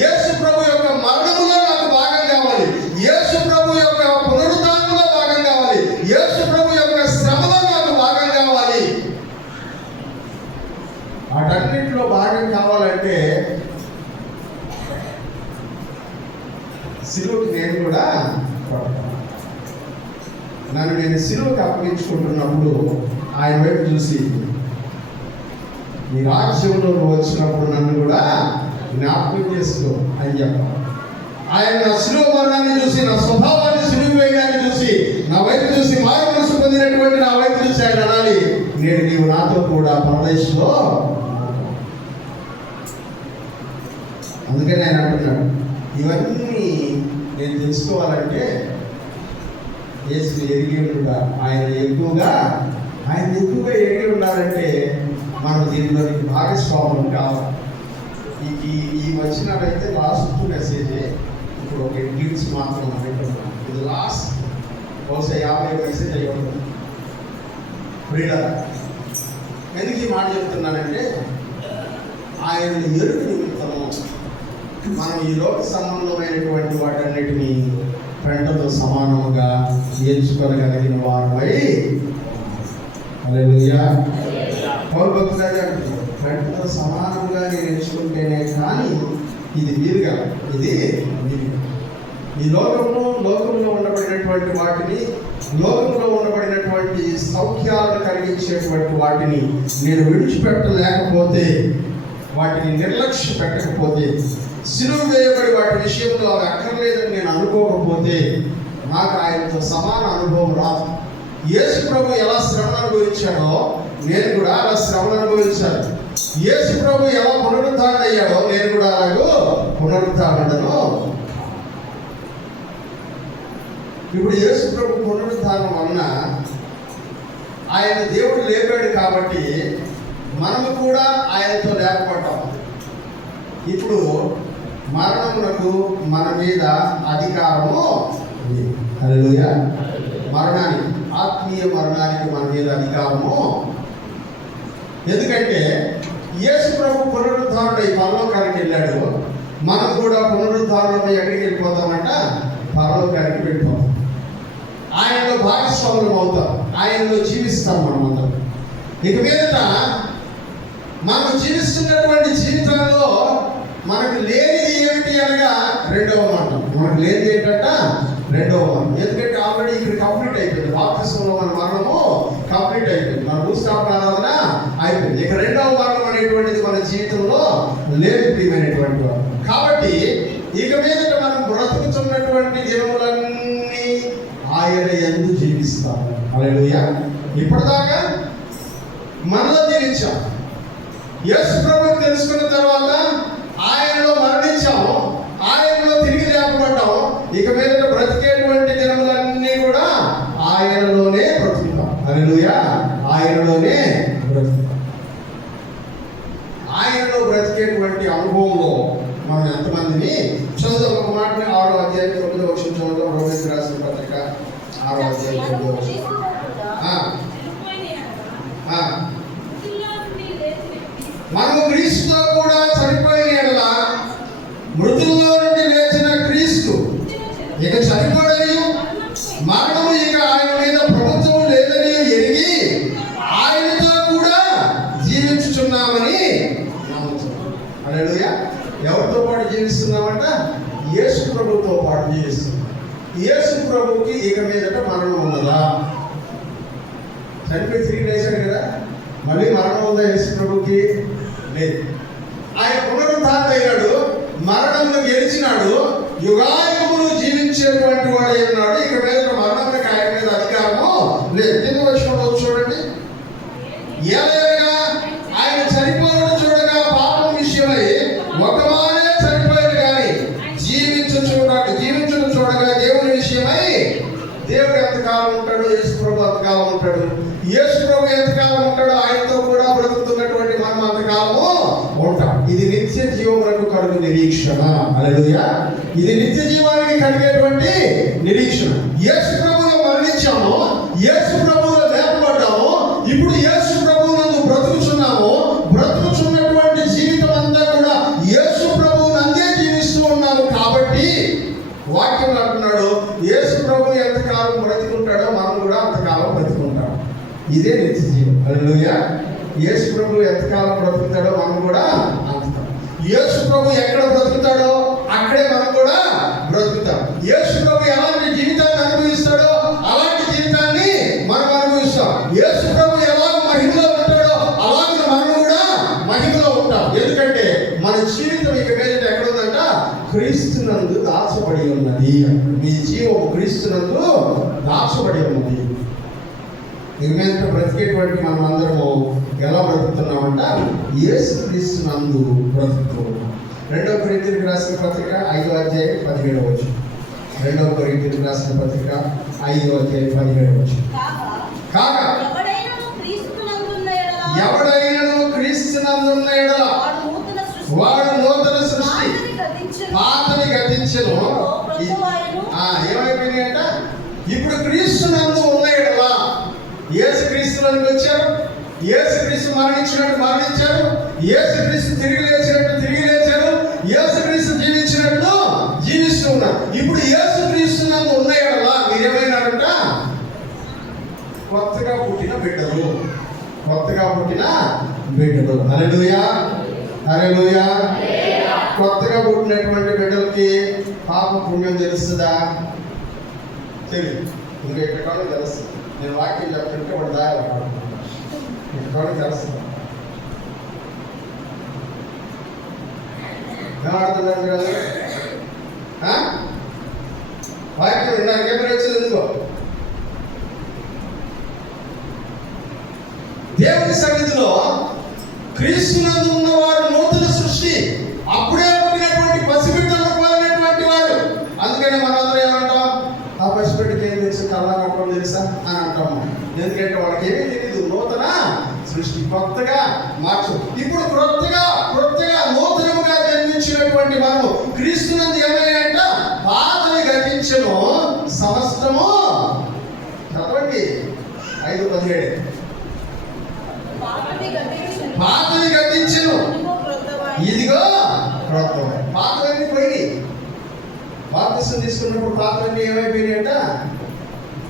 యేసు ప్రభు యొక్క మరణములో నాకు భాగం కావాలి. యేసు ప్రభు యొక్క పునరుద్ధానంలో భాగం కావాలి. యేసు ప్రభు యొక్క శ్రమలో నాకు భాగం కావాలి. వాటన్నింటిలో భాగం కావాలంటే సిలువకి నేను కూడా నన్ను నేను సిలువకి అప్పగించుకుంటున్నప్పుడు ఆయన వైపు చూసి, నీ రాజ్యంలో వచ్చినప్పుడు నన్ను కూడా జ్ఞాపకం చేసుకో అని చెప్పాలి. ఆయన నా సిలువ మరణాన్ని చూసి, నా స్వభావాన్ని సిలువ వేయడాన్ని చూసి, నా వైపు చూసి, మారు మనసు పొందినటువంటి నా వైపు చూసి ఆయన అనాలి, నేను నీవు నాతో కూడా పరదేశంలో. అందుకని ఆయన అంటున్నాడు, ఇవన్నీ నేను తెలుసుకోవాలంటే యేసు ఎరిగి ఉండా, ఆయన ఎక్కువగా ఎరిగి ఉండాలంటే మనం దీనిలోని భాగస్వాములు కావాలి. ఈ వచనాలైతే లాస్ట్ మెసేజే. ఇప్పుడు ఒక గ్లిమ్స్ మాత్రం అనుకుంటున్నాను. ఇది లాస్ట్ బహుశా 50 మెసేజ్ అయ్యి ఉంటుంది. ఫ్రీడమ్ ఎందుకు ఈ మాట చెప్తున్నానంటే, ఆయన ఎరుగు నిమిత్తము మనం ఈ లోక సంబంధమైనటువంటి వాటన్నిటినీ పెంటతో సమానముగా ఎంచుకోగలిగిన వారమై, హల్లెలూయా. పౌలు భక్తుడు అంటున్నాడు, పెంటతో సమానంగా నేను ఎంచుకుంటేనే కానీ ఇది వీలుగా, ఇది వీలుగా. ఈ లోకంలో ఉండబడినటువంటి వాటిని, లోకంలో ఉండబడినటువంటి సౌఖ్యాలను కలిగించేటువంటి వాటిని నేను విడిచిపెట్టలేకపోతే, వాటిని నిర్లక్ష్య పెట్టకపోతే, సిలువ వేయబడి వాటి విషయంలో అవి అక్కర్లేదని నేను అనుకోకపోతే నాకు ఆయనతో సమాన అనుభవం రాదు. యేసు ప్రభు ఎలా శ్రమను అనుభవించాడో నేను కూడా అలా శ్రమను అనుభవించాను. యేసు ప్రభు ఎలా పునరుద్ధారణ అయ్యాడో నేను కూడా అలాగూ పునరుద్ధారణను. ఇప్పుడు యేసు ప్రభు పునరుద్ధానం వలన ఆయన దేవుడు లేపాడు కాబట్టి మనము కూడా ఆయనతో లేకపోవటం. ఇప్పుడు మరణమునకు మన మీద అధికారము, హల్లెలూయా, మరణానికి, ఆత్మీయ మరణానికి మన మీద అధికారము. ఎందుకంటే యేసు ప్రభు పునరుద్ధారుడై పరలోకానికి వెళ్ళాడు. మనం కూడా పునరుద్ధారణపై ఎక్కడికి వెళ్ళిపోతామంట? పరలోకానికి వెళ్ళిపోతాం. ఆయనలో భాగస్వాములం అవుతాం, ఆయనలో జీవిస్తాం మనమందరం. ఇక మీదట మనం జీవిస్తున్నటువంటి జీవితంలో మనకు లేనిది ఏమిటి అనగా రెండవ మరణం. మనకు లేనిది ఏంటంట? రెండవ మరణం. ఎందుకంటే ఆల్రెడీ ఇక్కడ కంప్లీట్ అయిపోయింది. బాప్తిసంలో మన మరణము కంప్లీట్ అయిపోయింది, మన భూస్థాపన ఆరాధన అయిపోయింది. ఇక రెండవ మరణం అనేటువంటిది మన జీవితంలో లేదు ప్రియమైనటువంటి వారు. కాబట్టి ఇక మీదట మనం బ్రతుకుతున్నటువంటి దినములన్నీ ఆయన యందు జీవిస్తాం. హల్లెలూయా. ఇప్పటిదాకా మనలో జీవించాం. యేసు ప్రభువుని తెలుసుకున్న తర్వాత ఆయనలో మరణించాము, ఆయనలో తిరిగి లేపబడ్డాము. ఇక మీదట బ్రతికేటువంటి దినములన్నీ కూడా ఆయనలోనే బ్రతుకుతాం. హల్లెలూయా. ఆయనలోనే బ్రతుకుతాం. ఆయనలో బ్రతికేటువంటి అనుభవంలో మనం ఎంతమందిని చదువు. ఒక మాటని 6వ అధ్యాయం 9వ వచనం చదువుతాం. రోమీయులకు రాసిన పత్రిక 6వ అధ్యాయం 9వ వచనం. మనము క్రీస్తుతో కూడా చనిపోయిన యెడల మృతుల్లో నుండి లేచిన క్రీస్తు ఇక చనిపోడని, మరణము ఇక ఆయన మీద ప్రభుత్వం లేదని ఎరిగి ఆయనతో కూడా జీవించుచున్నామని నమ్ముతున్నాం. హల్లెలూయా. ఎవరితో పాటు జీవిస్తున్నామంట? యేసు ప్రభుతో పాటు జీవిస్తున్నాం. యేసు ప్రభుకి ఇక మీదట మరణం ఉన్నదా? చనిపోయి తిరిగి లేచాడు కదా, మళ్ళీ మరణం ఉందా యేసు ప్రభుకి? లేదు. ఆయన పునరుద్ధారణ అయ్యాడు, మరణంలో గెలిచినాడు, యుగాయుగములు జీవించేటువంటి వాడు అన్నాడు. ఇక మీద మరణానికి ఆయన మీద అధికారము లేదు. కింద వచ్చిన చూడండి, ఏదైనా ఆయన చనిపోవడం చూడగా పాపం విషయమై ఒకమానే చనిపోయాడు, కానీ జీవించడం చూడగా దేవుని విషయమై దేవుడు ఎంతకాలం ఉంటాడు? యేసు ప్రభు ఎంతకాలం ఉంటాడు? యేసు ప్రభు ఎంతకాలం ఉంటాడు? ఆయనతో కూడా బ్రతుకుతున్నటువంటి మనం అంతకాలము ఉంటాం. ఇది నిత్య జీవములకు కలుగు నిరీక్షణ. హల్లెలూయా. ఇది నిత్య జీవానికి కలిగేటువంటి నిరీక్షణ. యేసు ప్రభువు మరణించి మరణించాము, యేసు ప్రభువులో లేపబడ్డాము, ఇప్పుడు యేసు ప్రభువునందు బ్రతుకుచున్నాము. బ్రతుకుచున్నటువంటి జీవితం అంతా కూడా యేసు ప్రభువునందే జీవిస్తూ ఉన్నాము. కాబట్టి వాక్యం అంటున్నాడు, యేసు ప్రభు ఎంతకాలం బ్రతికుంటాడో మనం కూడా అంతకాలం బ్రతికుంటాం. ఇదే నిత్య జీవం. హల్లెలూయా. యేసు ప్రభు ఎంతకాలం బ్రతుకుతాడో మనం కూడా అంతకాలం. యేసు ప్రభు ఎక్కడ బ్రతుకుతాడో అక్కడే మనం కూడా బ్రతుకుతాం. యేసు ప్రభు ఎలాంటి జీవితాన్ని అనుభవిస్తాడో అలాంటి జీవితాన్ని మనం అనుభవిస్తాం. యేసు ప్రభు ఎలా మహిమలో ఉంటాడో అలాగే మనం కూడా మహిమలో ఉంటాం. ఎందుకంటే మన జీవితం ఇక మీద ఎక్కడ ఉందంట? క్రీస్తునందు దాచబడి ఉన్నది. మీ జీవం క్రీస్తునందు దాచబడి ఉన్నది. ఇక మీద బ్రతికేటువంటి మనం అందరము ఎలా బ్రతుకుతున్నామంట? యేసు క్రీస్తునందు బ్రతుకుతూ ఉన్నాం. 2 కొరింథీయులకు రాసిన పత్రిక 5వ అధ్యాయం 17వ వచనం. 2 కొరింథీయులకు రాసిన పత్రిక 5వ అధ్యాయం 17వ వచనం. కాగా ఎవడైనను క్రీస్తునందున్న యెడల వాడు నూతన సృష్టి, పాతవి గతించెను. ఏమైపోయినాయంట? ఇప్పుడు క్రీస్తునందు ఉన్న యెడల, యేసు క్రీస్తులోనికి వచ్చారు, యేసు క్రీస్తు మరణించినట్టు మరణించారు, యేసు క్రీస్తు తిరిగి లేచినట్టు తిరిగి లేచారు, యేసు క్రీస్తు జీవించినట్టు జీవిస్తూ ఉన్నారు. ఇప్పుడు యేసు క్రీస్తునందు ఉన్న యెడల మీరేమైనారంట? కొత్తగా పుట్టిన బిడ్డలు. కొత్తగా పుట్టిన బిడ్డలు. హల్లెలూయా, హల్లెలూయా. కొత్తగా పుట్టినటువంటి బిడ్డలకి పాప పుణ్యం తెలుస్తుందా? తెలియదు. ఇంకా ఇక్కడ తెలుస్తుంది. నేను వాక్యం చెప్తుంటే వాడు దారి ఇక్కడ తెలుస్తుంది. ఏమడుతుందండి కదా? వాక్యం విన్నాక ఎప్పుడు వచ్చింది? ఎందుకో దేవుని సన్నిధిలో క్రీస్తునందు ఉన్నవారు నూతన సృష్టి, అప్పుడే పుట్టినటువంటి పసిబిడ్డలను పోలినటువంటి వారు. అందుకని మనందరూ ఏమంటాం? ఆ పసిబిడ్డకి ఏం తెలుసు, కళ్ళ కప్పడం తెలుసా అని అంటాము. ఎందుకంటే వాళ్ళకి ఏమీ తెలియదు. నూతన సృష్టి, కొత్తగా మార్చు. ఇప్పుడు క్రొత్తగా నూతనముగా జన్మించినటువంటి మనము క్రీస్తునందు ఏమయ్యాయంట? పాతని గతించెను, సమస్తము. చదవండి 5:17. పాతని గతించెను, ఇదిగో క్రొత్త. పాతవన్నీ పోయి బాప్తిసం తీసుకున్నప్పుడు పాతవన్నీ ఏమైపోయినాయంట?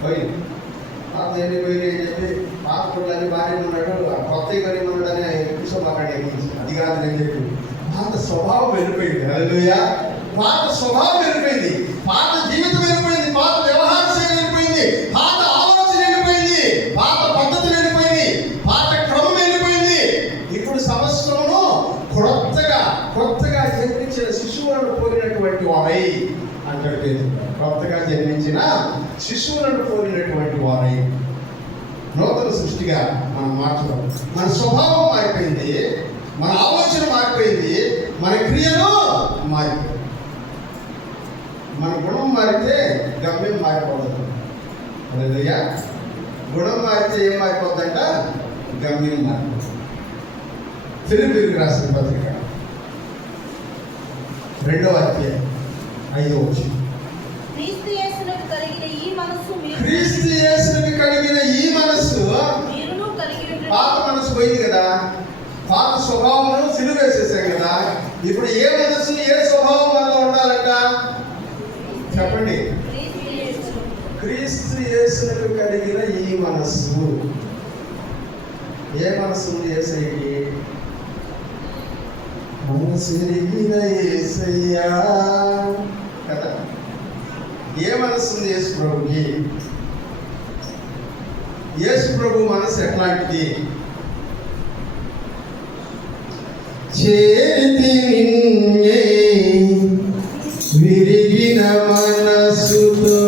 పోయి. పాతవన్నీ పోయినాయి అని చెప్పి పాత పిల్లలని బాగానే ఉన్నాడు, కొత్త కొని ఉన్నాడు అని కూర్చో మాట్లాడేది. అది కాదు నేను చెప్పి, పాత స్వభావం వెళ్ళిపోయింది. హల్లెలూయా. పాత స్వభావం వెళ్ళిపోయింది, పాత జీవితం వెళ్ళిపోయింది, పాత వ్యవహార శైలి వెళ్ళిపోయింది, పాత ఆలోచన వెళ్ళిపోయింది, పాత పద్ధతులు వెళ్ళిపోయింది, పాత క్రమం వెళ్ళిపోయింది. ఇప్పుడు సమస్తమును కొత్తగా జన్మించిన శిశువులను పోలినటువంటి వారై అంటాడు పేతురు. కొత్తగా జన్మించిన శిశువులను పోలినటువంటి వారై నూతన సృష్టిగా మనం మార్చడం. మన స్వభావం మారిపోయింది, మన ఆలోచన మారిపోయింది, మన క్రియలు మారిపోయింది. మన గుణం మారితే గమ్యం మారిపోతుంది. హల్లెలూయా. గుణం మారితే ఏం మారిపోతుందంట? గమ్యం మారిపోతుంది. ఫిలిప్పీయులకు రాసిన పత్రిక 2వ అధ్యాయం 5వ వచనం. క్రీస్తు యేసునకు కలిగిన ఈ మనస్సు, పాత మనసు పోయింది కదా, పాత స్వభావం సిలువ వేసేసాం కదా. ఇప్పుడు ఏ మనసు, ఏ స్వభావం మనలో ఉండాలంట? చెప్పండి. క్రీస్తు యేసునకు కలిగిన ఈ మనస్సు. ఏ మనసు ఉంది యేసయ్యకి? మనసిరిగిన యేసయ్యా కదా. ఏ మనసు ఉంది యేసు ప్రభుకి? యేసు ప్రభు మనసు ఎట్లాంటిది? చేతి నిన్నే విరిగిన మనసుతో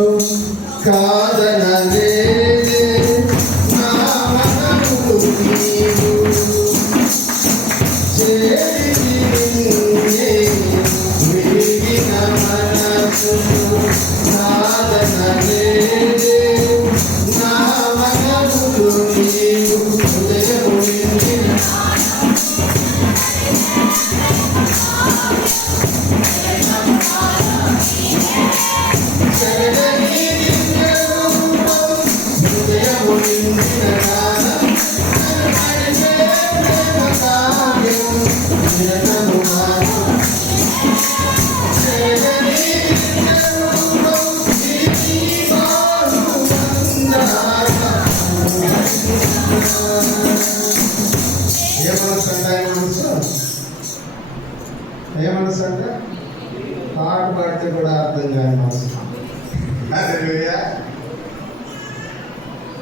కాదనలేదే నా మనసు నీవు. చేతి నిన్నే విరిగిన మనసుతో కాదనలేదే నా మనసు నీవు. హృదయము నిండిన జగదీశ్వరుడు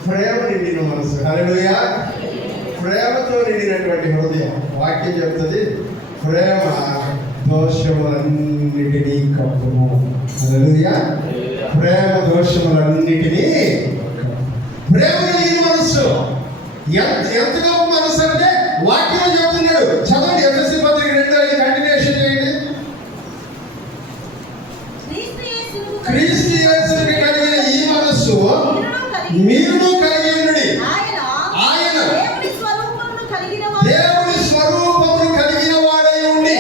ప్రేమ నిండిన మనసు. హల్లెలూయా. ప్రేమతో నిండినటువంటి హృదయం. వాక్యం చెప్తుంది, ప్రేమ దోషములన్నిటినీ కప్పును. హల్లెలూయా. ప్రేమ దోషములన్నిటినీ, ప్రేమ కలిగిన మనసు. ఎంత గొప్ప మనసు అంటే వాక్యం చెప్తున్నాడు. చదవండి, ఎఫెసీ పత్రిక 2:5 కంటిన్యూషన్ చేయండి. క్రీస్తు యేసుకి కలిగిన ఈ మనస్సు మీరును కలిగి ఉండుడి. ఆయన దేవుని స్వరూపమును కలిగిన వాడై ఉండి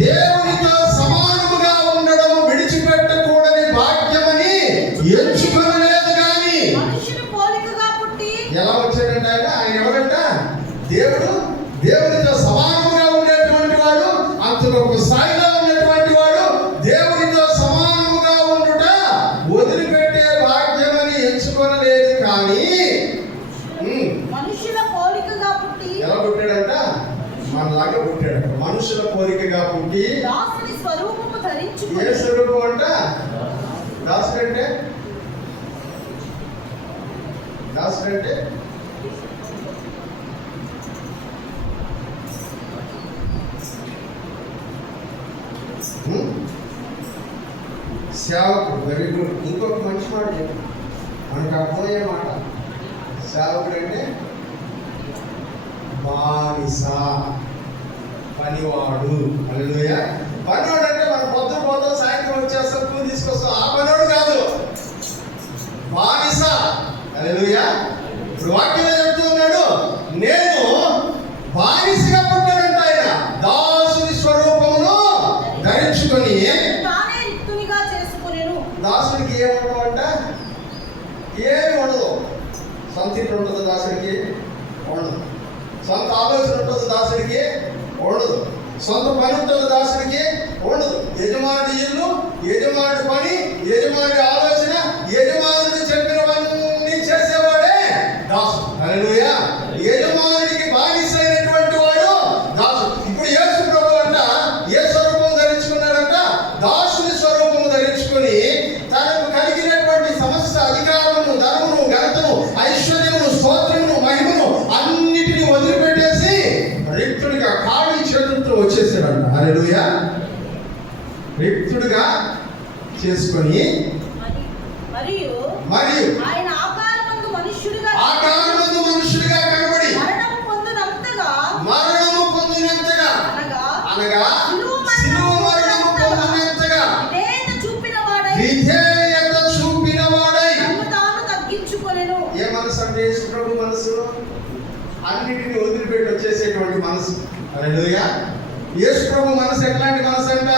దేవునితో సమానముగా ఉండడం విడిచిపెట్టకూడని భాగ్యమని ఎంచుకొనలేదు కానీ. ఎలా వచ్చాడంట ఆయన? ఆయన ఎవరంట? దేవునితో సమానముగా ఉండేటువంటి వాడు, అంత గొప్ప స్థాయిలో ఉన్నటువంటి వాడు, దేవునితో సమానముగా ఉండుట వదిలిపెట్టే భాగ్యమని ఎంచుకొనలేదు కానీ. మనుషుల పోలికగా పుట్టి, ఎలా పుట్టాడంట? మనలాగా పుట్టాడు. మనుషుల పోలికగా పుట్టి దాసుని స్వరూపము ధరించుకొని. ఏ స్వరూపం అంట? దాసుడంటే సేవకుడు. Very good. ఇంకొక మంచి మాట చెప్పు, మనకు అర్థమయ్యే మాట. సేవకుడు అంటే బానిస, పనివాడు. హల్లెలూయా. పనివాడు అంటే మనం పొద్దున పోతాం, సాయంత్రం వచ్చేస్తాం, కూలి తీసుకొస్తాం, ఆ పనివాడు కాదు, బానిస. హల్లెలూయా. ఇప్పుడు వాక్యంలో చెప్తూ ఉన్నాడు, నేను బానిసగా పుట్టాడంట ఆయన. దాసుని స్వరూపమును ధరించుకొని. దాసుడికి ఏముండవు అంట? ఏమి ఉండదు. సొంత ఇంటి ఉంటుంది దాసుడికి? ఉండదు. సొంత ఆలోచన ఉంటుంది దాసుడికి? ఉండదు. సొంత పని ఉంటుంది దాసుడికి? ఉండదు. యజమాని ఇల్లు, యజమాని పని, యజమాని ఆలోచన, యజమానుడు చెప్పినవన్నీ చేసేవాడే దాసుడు. హల్లెలూయా. యజమానికి బానిసైనటువంటి వాడు దాసుడు. ఇప్పుడు యేసు ప్రభు అంట ఏ స్వరూపం ధరించుకున్నాడంట? దాసుని స్వరూపము ధరించుకొని తనకు కలిగినటువంటి సమస్త అధికారమును, ధనమును, ఘనతను, ఐశ్వర్యమును, స్తోత్రమును, మహిమను అన్నిటిని వదిలిపెట్టేసి రిక్తుడిగా ఖాళీ చేతులతో వచ్చేసాడంట. హల్లెలూయా. రిక్తుడిగా చేసుకొని మరియు ఆయన ఆకారమందు మనుష్యుడిగా కనబడి మరణము పొందినంతగా అనగా శిలువ మరణము పొందినంతగా విధేయత చూపిన వాడై తాను తగ్గించుకొనెను. ఏ మనసు అంటే? యేసు ప్రభు మనసు. అన్నిటిని వదిలిపెట్టి వచ్చేసేటువంటి మనసు. హల్లెలూయా. యేసు ప్రభు మనసు ఎట్లాంటి మనసు అంట?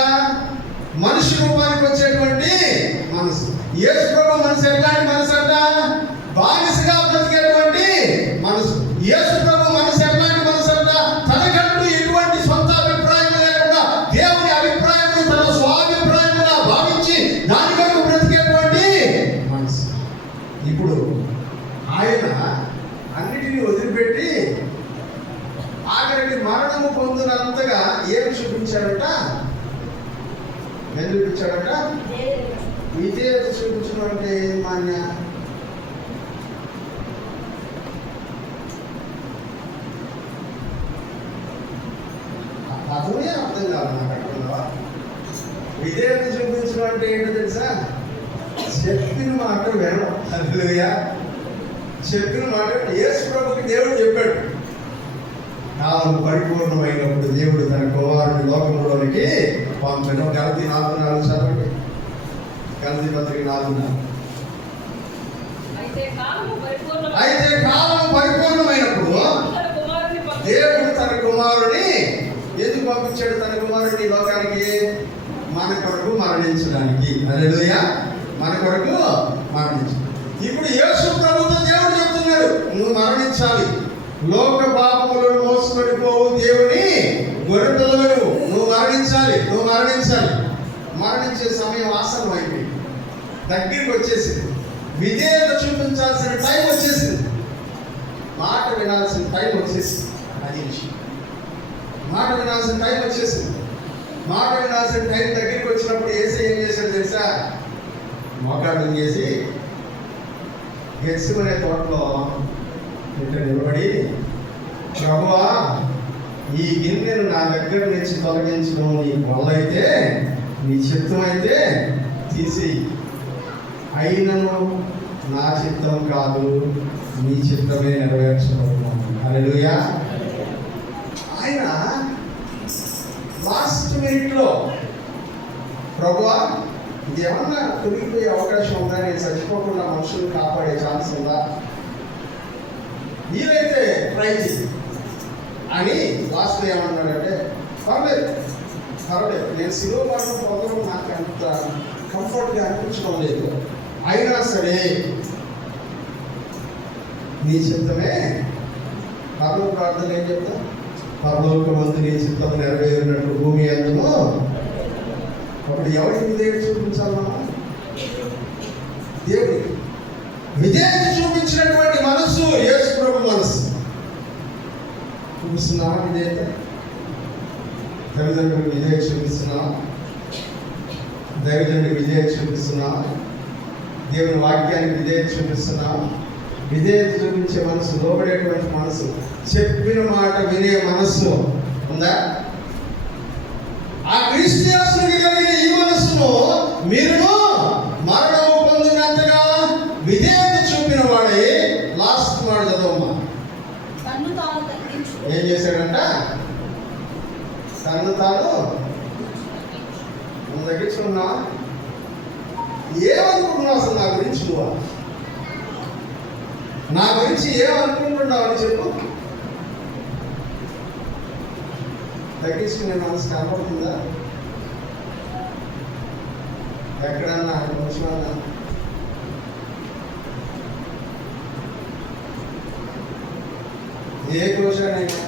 మనిషి రూపానికి వచ్చేటువంటి మనసు. యేసు ప్రభు మనసు ఎట్లాంటి మనసు అంట? బానిసగా బ్రతికేటువంటి మనసు. యేసు ప్రభు మనసు ఎట్లాంటి మనసు అంట? తనకంటూ ఎటువంటి సొంత అభిప్రాయం లేకుండా దేవుని అభిప్రాయం తన స్వాభిప్రాయంగా భావించి దానికంటూ బ్రతికేటువంటి మనసు. ఇప్పుడు ఆయన అన్నిటినీ వదిలిపెట్టి ఆఖరికి మరణము పొందినంతగా ఏం చూపించాడట? ఏం చూపించాడట? విధేయత చూపించడం అంటే ఏం మాన్య? అదే అర్థం కాదు నాకు. అర్థంగా విధేయత చూపించడం అంటే ఏంటో తెలుసా? చెప్పిన మాట వినడం. హల్లెలూయా. చెప్పిన మాట. యేసు ప్రభుకి దేవుడు చెప్పాడు, కాలం పరిపూర్ణమైనప్పుడు దేవుడు తన కుమారుని లోకంలోనికి పంపెను. గలతీ 4:4 చదవండి. గలతీ పత్రిక 4:4. అయితే కాలం పరిపూర్ణమైనప్పుడు దేవుడు తన కుమారుని ఎందుకు పంపించాడు? తన కుమారుని లోకానికి మన కొరకు మరణించడానికి. హల్లెలూయా. మన కొరకు మరణించు. ఇప్పుడు యేసు ప్రభుతో దేవుడు చెప్తున్నాడు, నువ్వు మరణించాలి. లోక పాపములను మోసుకొని పోవు దేవుని గొర్రెపిల్లలు నువ్వు మరణించాలి. మరణించే సమయం ఆసనం అయిపోయింది, దగ్గరికి వచ్చేసింది. విధేయత చూపించాల్సిన టైం వచ్చేసింది. మాట వినాల్సిన టైం వచ్చేసింది. అది విషయం. మాట వినాల్సిన టైం వచ్చేసింది. మాట వినాల్సిన టైం దగ్గరికి వచ్చినప్పుడు యేసయ్య ఏం చేశాడు తెలుసా? మోకాళ్ళం చేసి గెత్సెమనే తోటలో ఇట్లా నిలబడి, ప్రభువా ఈ గిన్నెను నా దగ్గర నుంచి తొలగించడం నీ వల్ల అయితే, నీ చిత్తం అయితే తీసేయి, అయినను నా చిత్తం కాదు నీ చిత్తమే నెరవేర్చబడుతున్నాను. హల్లెలూయా. ఆయన లాస్ట్ మినిట్లో, ప్రభువా ఇది ఏమన్నా తొలగిపోయే అవకాశం ఉందా, నేను చచ్చిపోకుండా మనుషులు కాపాడే ఛాన్స్ ఉందా, వీలైతే ట్రై చేయి అని లాస్ట్లో ఏమన్నాడంటే, పర్లేదు నేను సిలువ మరణం పొందడం నాకు అంత కంఫర్ట్గా అనిపించడం లేదు, అయినా సరే నీ చిత్తమే. పరలోక ప్రార్థన ఏం చెప్తా, పరలోకమందు నీ చిత్తం నెరవేరినట్టు భూమి అందులో. ఒకటి ఎవరికి విధేయత చూపించాలన్నా, దేవుడికి విధేయత చూపించినటువంటి మనస్సు యేసు ప్రభు మనస్సు. చూపిస్తున్నావా విధేయత? తల్లిదండ్రులకు విధేయత చూపిస్తున్నావా? దైవజనుడికి విధేయత చూపిస్తున్నావా? దేవుని వాక్యానికి విధేయత చూపిస్తున్నావా? విధేయత చూపించే మనసు, లోబడేటువంటి మనసు, చెప్పిన మాట వినే మనస్సు ఉందా? ఆ క్రీస్తుని కలిగిన ఈ మనస్సును మీరును మరణము పొందినంతగా విధేయత చూపిన వాడే. లాస్ట్ మాట చదవమ్మా. ఏం చేశాడంట? తను తాను తగ్గించుకున్నా. ఏమనుకుంటున్నావు అసలు నా గురించి? నువ్వు నా గురించి ఏమనుకుంటున్నావు అని చెప్పు. తగ్గించుకునే మనసు కనపడుతుందా ఎక్కడన్నా? నిమిషాలు ఏ కోశానైనా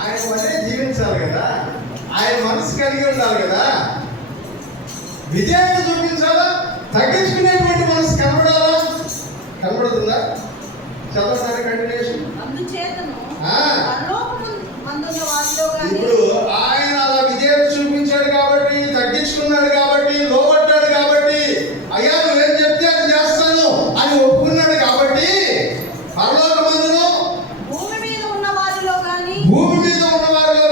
ఆయన వల్లే జీవించాలి కదా, ఆయన మనసు కలిగి ఉండాలి కదా, విజయాన్ని చూపించాలా, తగ్గించుకునేటువంటి మనసు కనబడాలా? కనబడుతుందా? చదవడానికి కంటిన్యూషన్. ఇప్పుడు ఆయన అలా విజయం చూపించాడు కాబట్టి, తగ్గించుకున్నాడు కాబట్టి, లోబడ్డాడు కాబట్టి, అయ్యా నువ్వేం చెప్తే అది చేస్తాను అని ఒప్పుకున్నాడు కాబట్టి, పరలోకమందును భూమి మీద ఉన్న వారిలో కానీ భూమి క్రింద ఉన్న వారిలో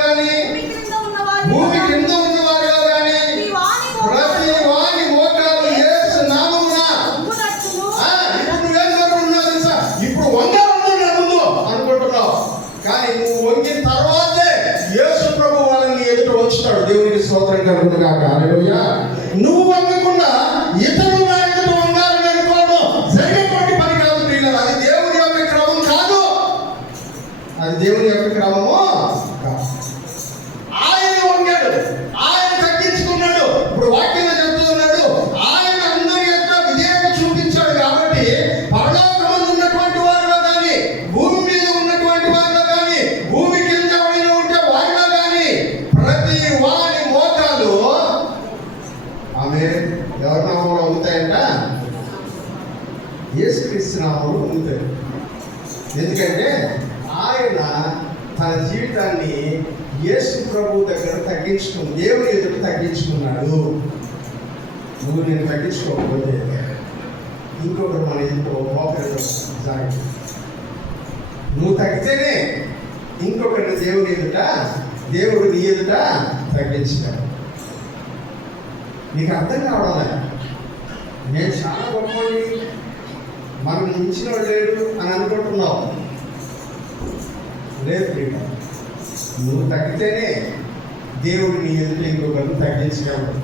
కానీ ప్రతి వాని మోకాలు యేసు నామమున. ఇప్పుడు నువ్వేం కోరుకుంటున్నావు తెలుసా? ఇప్పుడు వంగాలన్నా ముందు అనుకుంటున్నావు, కానీ నువ్వు వంగిన తర్వాతే యేసు ప్రభు వాళ్ళని ఎదుట ఉంచుతాడు. దేవునికి స్తోత్రం కలుగును గాక. హల్లెలూయా. నువ్వు వంగకుండా ఇతరులు నా ఎదుట వంగాలని అనుకోవడం జరిగేటువంటి పని కాదు ప్రియులారా. అది దేవుని యొక్క క్రమం కాదు, అది దేవుని యొక్క క్రమము కాదు. ఆయన వంగాడు, ఆయన తగ్గించుకున్నాడు. ఇప్పుడు వాక్యంలో చెప్తున్నాడు, ఆయన అందరి యొక్క విజయం చూపించాడు కాబట్టి, పరలోకమందు ఉన్నటువంటి వారిలో కానీ, భూమి మీద ఉన్నటువంటి వారిలో కానీ, భూమి కింద ఎవరైనా ఉంటే వారిలో కానీ, ప్రతి వారి మోకాలు ఆమె ఎవరి నామంలో ఉంగుతాయంట? యేసుక్రీస్తు నామంలో ఉంగుతాయి. ఎందుకంటే ఆయన తన జీవితాన్ని యేసు ప్రభు దగ్గర తగ్గించుకుని, దేవుని ఎదుట తగ్గించుకున్నాడు. నువ్వు నేను తగ్గించుకోకపోతే ఇంకొకరు మన ఎదుట మోకరితో నువ్వు తగ్గితేనే ఇంకొకరిని దేవుని ఎదుట, దేవుడు నీ ఎదుట తగ్గించాడు. నీకు అర్థం కావడం నేను చాలా గొప్పవాడిని, మనకు మించిన వాడు లేడు అని అనుకుంటున్నావు. లేదు ప్రియుడా, నువ్వు తగ్గితేనే దేవుడు నీ ఎదుట ఇంకొకరిని తగ్గించగలడు.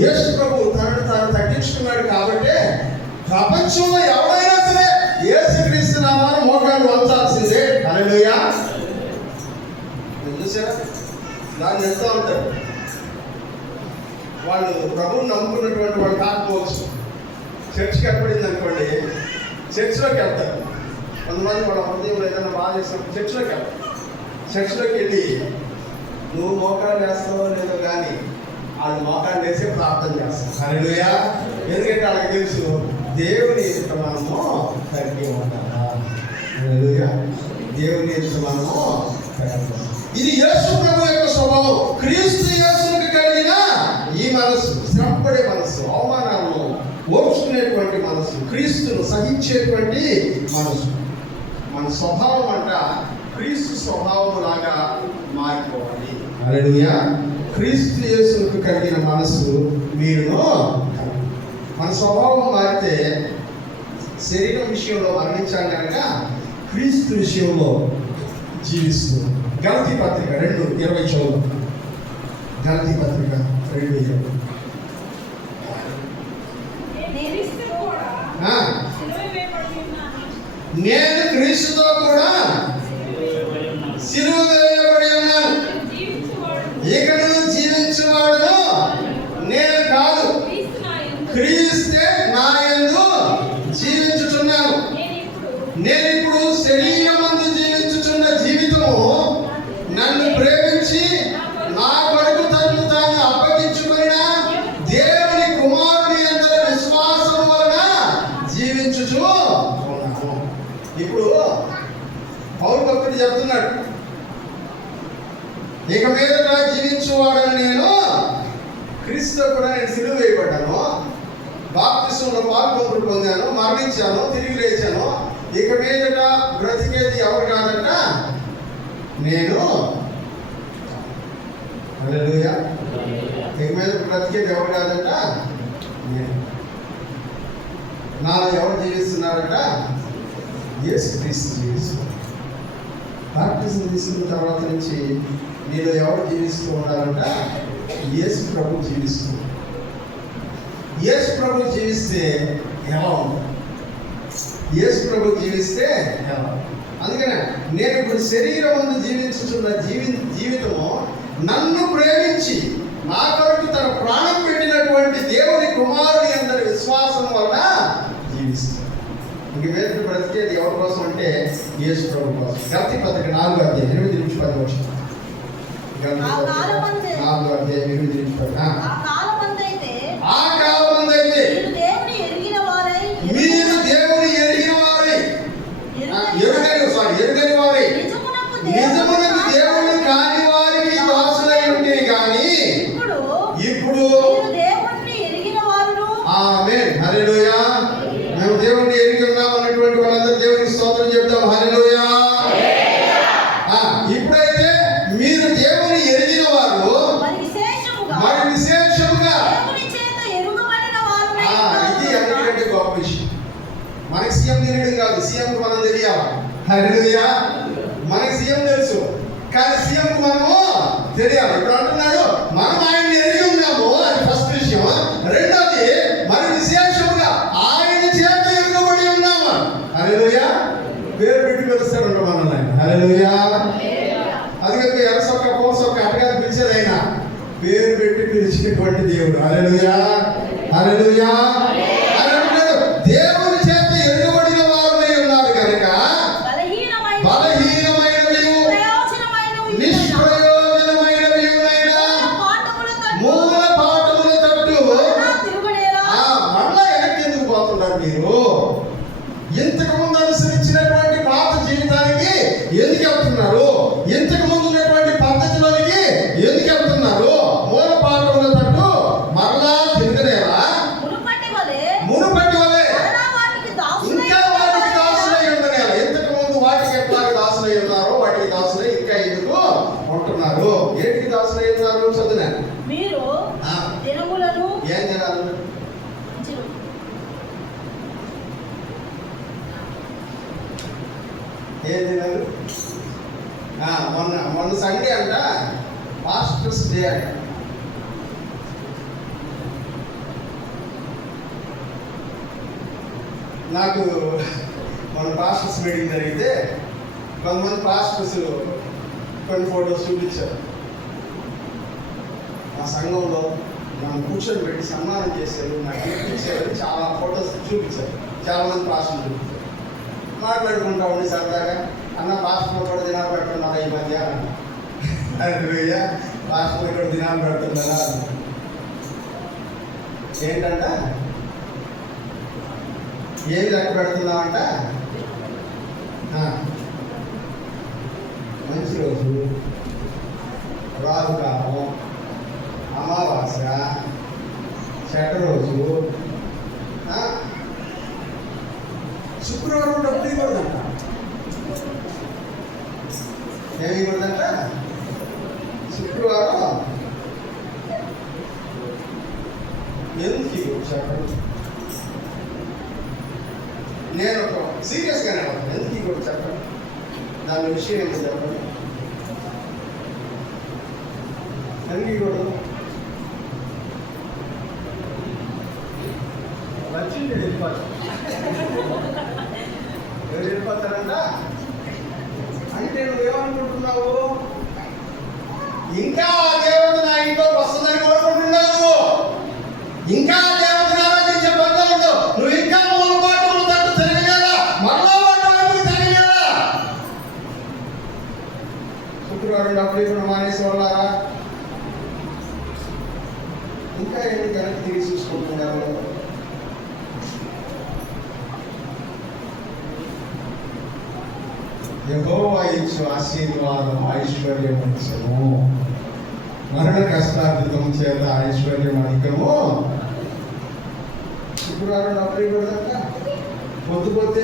యేసు ప్రభు తనను తాను తగ్గించుకున్నాడు కాబట్టి, ప్రపంచంలో ఎవరైనా సరే యేసుక్రీస్తు నామాన మోకాలు వంచాల్సిందే. హల్లెలూయా. చూసారా, దాన్ని ఎంతో అంటారు. వాళ్ళు ప్రభువుని నమ్ముకున్నటువంటి వాళ్ళు కాకపోవచ్చు. చర్చికి ఏర్పడింది అనుకోండి, చర్చిలోకి వెళ్తారు. కొంతమంది వాళ్ళ హృదయంలో ఏదైనా బాధ చేసినప్పుడు చర్చిలోకి వెళ్తారు. చర్చిలోకి వెళ్ళి నువ్వు మోకాలు వేస్తావో లేదో కానీ వాళ్ళు మోకాలు వేసి ప్రార్థన చేస్తారు. హల్లెలూయా. ఎందుకంటే వాళ్ళకి తెలుసు దేవుని ఎదుట మనము తగ్గి ఉంటారా. హల్లెలూయా. దేవుని ఎదుట మనము తగ్గి. ఇది యేసు ప్రభు యొక్క స్వభావం. క్రీస్తు యేసుకి కలిగిన ఈ మనస్సు, శ్రమపడే మనస్సు, మనసు, క్రీస్తును సహించేటువంటి మనసు. మన స్వభావం అంట క్రీస్తు స్వభావం లాగా మారిపోవాలి. హల్లెలూయా. క్రీస్తు యేసుకు కలిగిన మనసు మీరును. మన స్వభావం మారితే శరీరం విషయంలో మరణించాం కనుక క్రీస్తు విషయంలో జీవిస్తూ. గలతీ పత్రిక 2:20 చదువు. గలతీ పత్రిక 2:20. నేను క్రీస్తుతో కూడా సిలువ వేయబడి ఉన్నాను. ఇకను జీవించువాడును నేను కాదు, క్రీస్తే నా యందు జీవించుచున్నాను. నేను ఇప్పుడు శరీరమందు జీవించుచున్న జీవితము నన్ను ప్రేమించి నా కొరకు తనను తాను అప్పగించుకున్న దేవుని కుమారుని యందు విశ్వాసం వలన జీవించుచు ఉన్నాను. ఇప్పుడు పౌలు భక్తుడు చెప్తున్నాడు, ఇక మీద జీవించువాడని నేను క్రీస్తుతో కూడా నేను సిలువ వేయబడ్డాను, బాప్తిసంలో పాల్పొందులు పొందాను, మరణించాను, తిరిగి లేచాను. ఇక మీదట బ్రతికేది ఎవరు కాదంట నేను. హల్లెలూయా. ఇక మీద బ్రతికేది ఎవరు కాదంట నేను. నాలో ఎవరు జీవిస్తున్నారంట? యేసు క్రీస్తు జీవిస్తున్నారు. బాప్తిజం తీసుకున్న తర్వాత నుంచి నీలో ఎవరు జీవిస్తూ ఉన్నారంట? యేసు ప్రభు జీవిస్తుంది. యేసు ప్రభు జీవిస్తే ఎలా ఉంటుంది? యేసు ప్రభు జీవిస్తే ఎలా? అందుకనే నేను ఇప్పుడు శరీరం ముందు జీవించుతున్న జీవితము నన్ను ప్రేమించి నా కొరకు తన ప్రాణం పెట్టినటువంటి దేవుని కుమారుని అందరి విశ్వాసం వల్ల జీవిస్తాను. ఇంక మీద బ్రతికేది ఎవరి కోసం అంటే యేసు ప్రభు కోసం. గలతీ పత్రిక 4:8-10. 4:8-10. ఆ కాలమందైతే మీరు దేవుని ఎరుగని వారై నిజమునకు దేవుని కాని వారికి దాసులై ఉంటే గాని ఇప్పుడు ఆమేన్. హల్లెలూయా. మేము దేవుని ఎరిగి ఉన్నాం అన్నటువంటి వాళ్ళందరూ దేవునికి స్తోత్రం చెప్తాం. హల్లెలూయా. ఇప్పుడైతే మీరు దేవుని ఎరిగిన వారు మరి విశేషముగా ఇది అన్నిటికంటే గొప్ప విషయం. మనకి సీఎం తెలియడం కాదు, సీఎం మనం తెలియాలి. హల్లెలూయా. మనకి సీఎం తెలుసు కానీ సీఎం మనము తెలియాలి. ఇప్పుడు అంటున్నాడు మనం ఆయన్ని ఎరిగి ఉన్నాము, అది ఫస్ట్ విషయం. రెండోది మరి విశేషముగా ఆయన చేత ఎరుగబడి ఉన్నాము. హల్లెలూయా. పేరు పెట్టి పిలుస్తాడు మనల్ని. హల్లెలూయా. అది కనుక ఎరసొక్క పోసొక్క అట్టగా పిలిచేది అయినా పేరు పెట్టి పిలిచినటువంటి దేవుడు. హల్లెలూయా. హల్లెలూయా. దేవుని చేత ఎరుగబడిన వారమై ఉన్నారు కనుక బలహీనమైనవి నిష్ప్రయోజనమైనవి మూల పాఠముల తట్టు మళ్ళా వెనక్కి ఎందుకు పోతున్నారు మీరు? ఇంతకు ముందు అనుసరించినటువంటి పాత జీవితానికి ఎందుకు వెళ్తున్నారు? ఇంతకు ముందు ఉన్నటువంటి పద్ధతిలోనికి ఎందుకు వెళ్తున్నారు? మూల పాఠముల తట్టు మరలా తిరగలేరా? మునుపటి వలె ఇంకా వాటికి దాసులై ఉండలేరా? ఇంతకు ముందు వాటికి ఎట్లా దాసులై ఉన్నారో వాటికి దాసులై ఇంకా ఎందుకు ఉంటున్నారు? ఏంటికి దాసులై ఉన్నారు? చదువునా మీరు దినములను ఏం తినాలి? ఏం తినాలి? మొన్న సండే అంట పాస్టర్స్ డే అంట. నాకు మన పాస్టర్స్ మీటింగ్ జరిగితే కొంతమంది పాస్టర్స్ కొన్ని ఫోటోస్ చూపించారు. మా సంఘంలో మనం కూర్చొని పెట్టి సన్మానం చేశారు, నాకు ఇచ్చారు, చాలా ఫోటోస్ చూపించారు. చాలామంది పాస్టర్లు చూపించారు. మాట్లాడుకుంటా ఉండి సరదాగా అన్న పాస్టర్లు కూడా దినాలు పెడుతున్నారా ఈ మధ్య? అయ్యా పాస్టర్లు కూడా దినాలు పెడుతున్నారా? ఏంటంట ఏమి లెక్క పెడుతున్నామంట? మంచి రోజు, రాహుకాలం, అమావాస్య, చెడ్డ రోజు, శుక్రవారం డబ్బులు ఇవ్వకూడదంట. ఏమి ఇవ్వకూడదంట? శుక్రవారం ఎందుకు ఇవ్వదు చెప్పండి? నేను ఒక సీరియస్గానే అడుగుతాను, ఎందుకు ఇవ్వదు చెప్పండి? దాని విషయం ఏంటో చెప్పండి. ఎందుకు ఇవ్వడు? వచ్చింది వెళ్ళిపోతారు. ఎవరు వెళ్ళిపోతారంట? అంటే నువ్వేమనుకుంటున్నావు? ఇంకా దేవత నా ఇంట్లో వస్తుందని కోరుకుంటున్నావు. ఇంకా దేవతను ఆరాధించే బంధం ఉండవు. నువ్వు ఇంకా మూలపాటు తట్టు తిరగలేదా? మరలా వాటి తిరగలేదా? శుక్రవారం డబ్బులు ఇప్పుడు మానేసి వాళ్ళారా? ఇంకా ఏంటి కనుక తిరిగి చూసుకుంటున్నారు? యెహోవా ఇచ్చు ఆశీర్వాదం ఐశ్వర్యవంశము, మరణ కష్టార్థితం చేత ఐశ్వర్యం అధికము. శుక్రవారం డబ్బులు ఇవ్వదంట, పొద్దుపోతే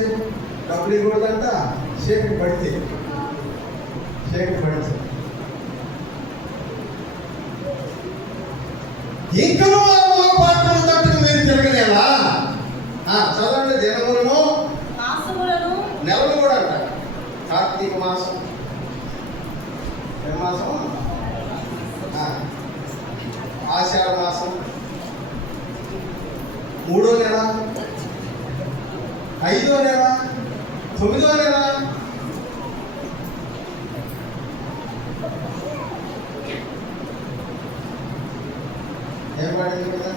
డబ్బులు ఇవ్వదంట, చీకటి పడితే ఇంకనూ పాటలు తట్టుకు మీరు తిరగలేదా? చదవండి. దినములను నెలలు కూడా అంట. కార్తీక మాసం, ఏ మాసం? ఆషాఢ మాసం, 3వ నెల, 5వ నెల, 9వ నెల. ఏం పడింది కదా?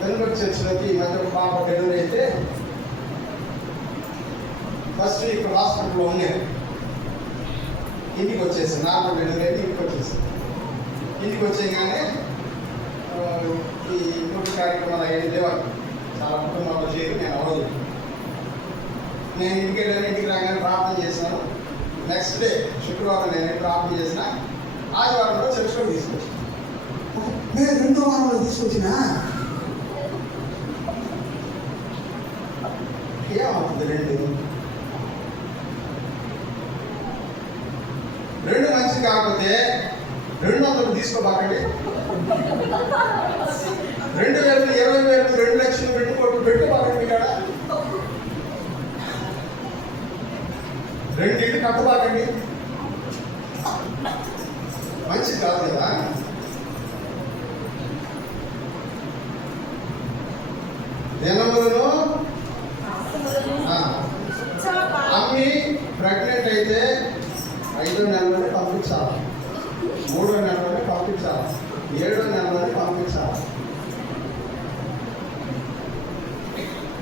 వెనుకొచ్చి చర్చిలోకి ఈ మధ్య పాప డెలివరీ అయితే ఫస్ట్ ఇక్కడ హాస్పిటల్లో ఉండేది. ఇంటికి వచ్చేసాను. నార్మల్ డెలివరీ అయితే ఇంటికి వచ్చేసాను. ఇంటికి వచ్చేయగానే ఈ ఇంకొక కార్యక్రమాలు అయ్యేది లేవాలి. చాలా కుటుంబాలు చేయరు, నేను అవ్వదు. నేను ఇంటికి వెళ్ళాను. ఇంటికి రాగానే ప్రార్థన చేశాను. నెక్స్ట్ డే శుక్రవారం నేను ప్రార్థన చేసిన. ఆదివారంలో చర్చిలో తీసుకొచ్చాను. నేను 2వ వారంలో తీసుకొచ్చినా ఏమవుతుంది? రెండు మంచిది కాకపోతే 200 తీసుకోబాకండి. 2,000, 20,000, 2 లక్షలు పెట్టుకోట్లు పెట్టుకోబాకండి. ఇక్కడ 2 ఇళ్ళు కట్టబాకండి. మంచిది కాదు కదా. దినములను అమ్మి ప్రెగ్నెంట్ అయితే 5వ నెలలోనే పంపించాలి, 3వ నెలలోనే పంపించాలి, 7వ నెలలోనే పంపించాలి.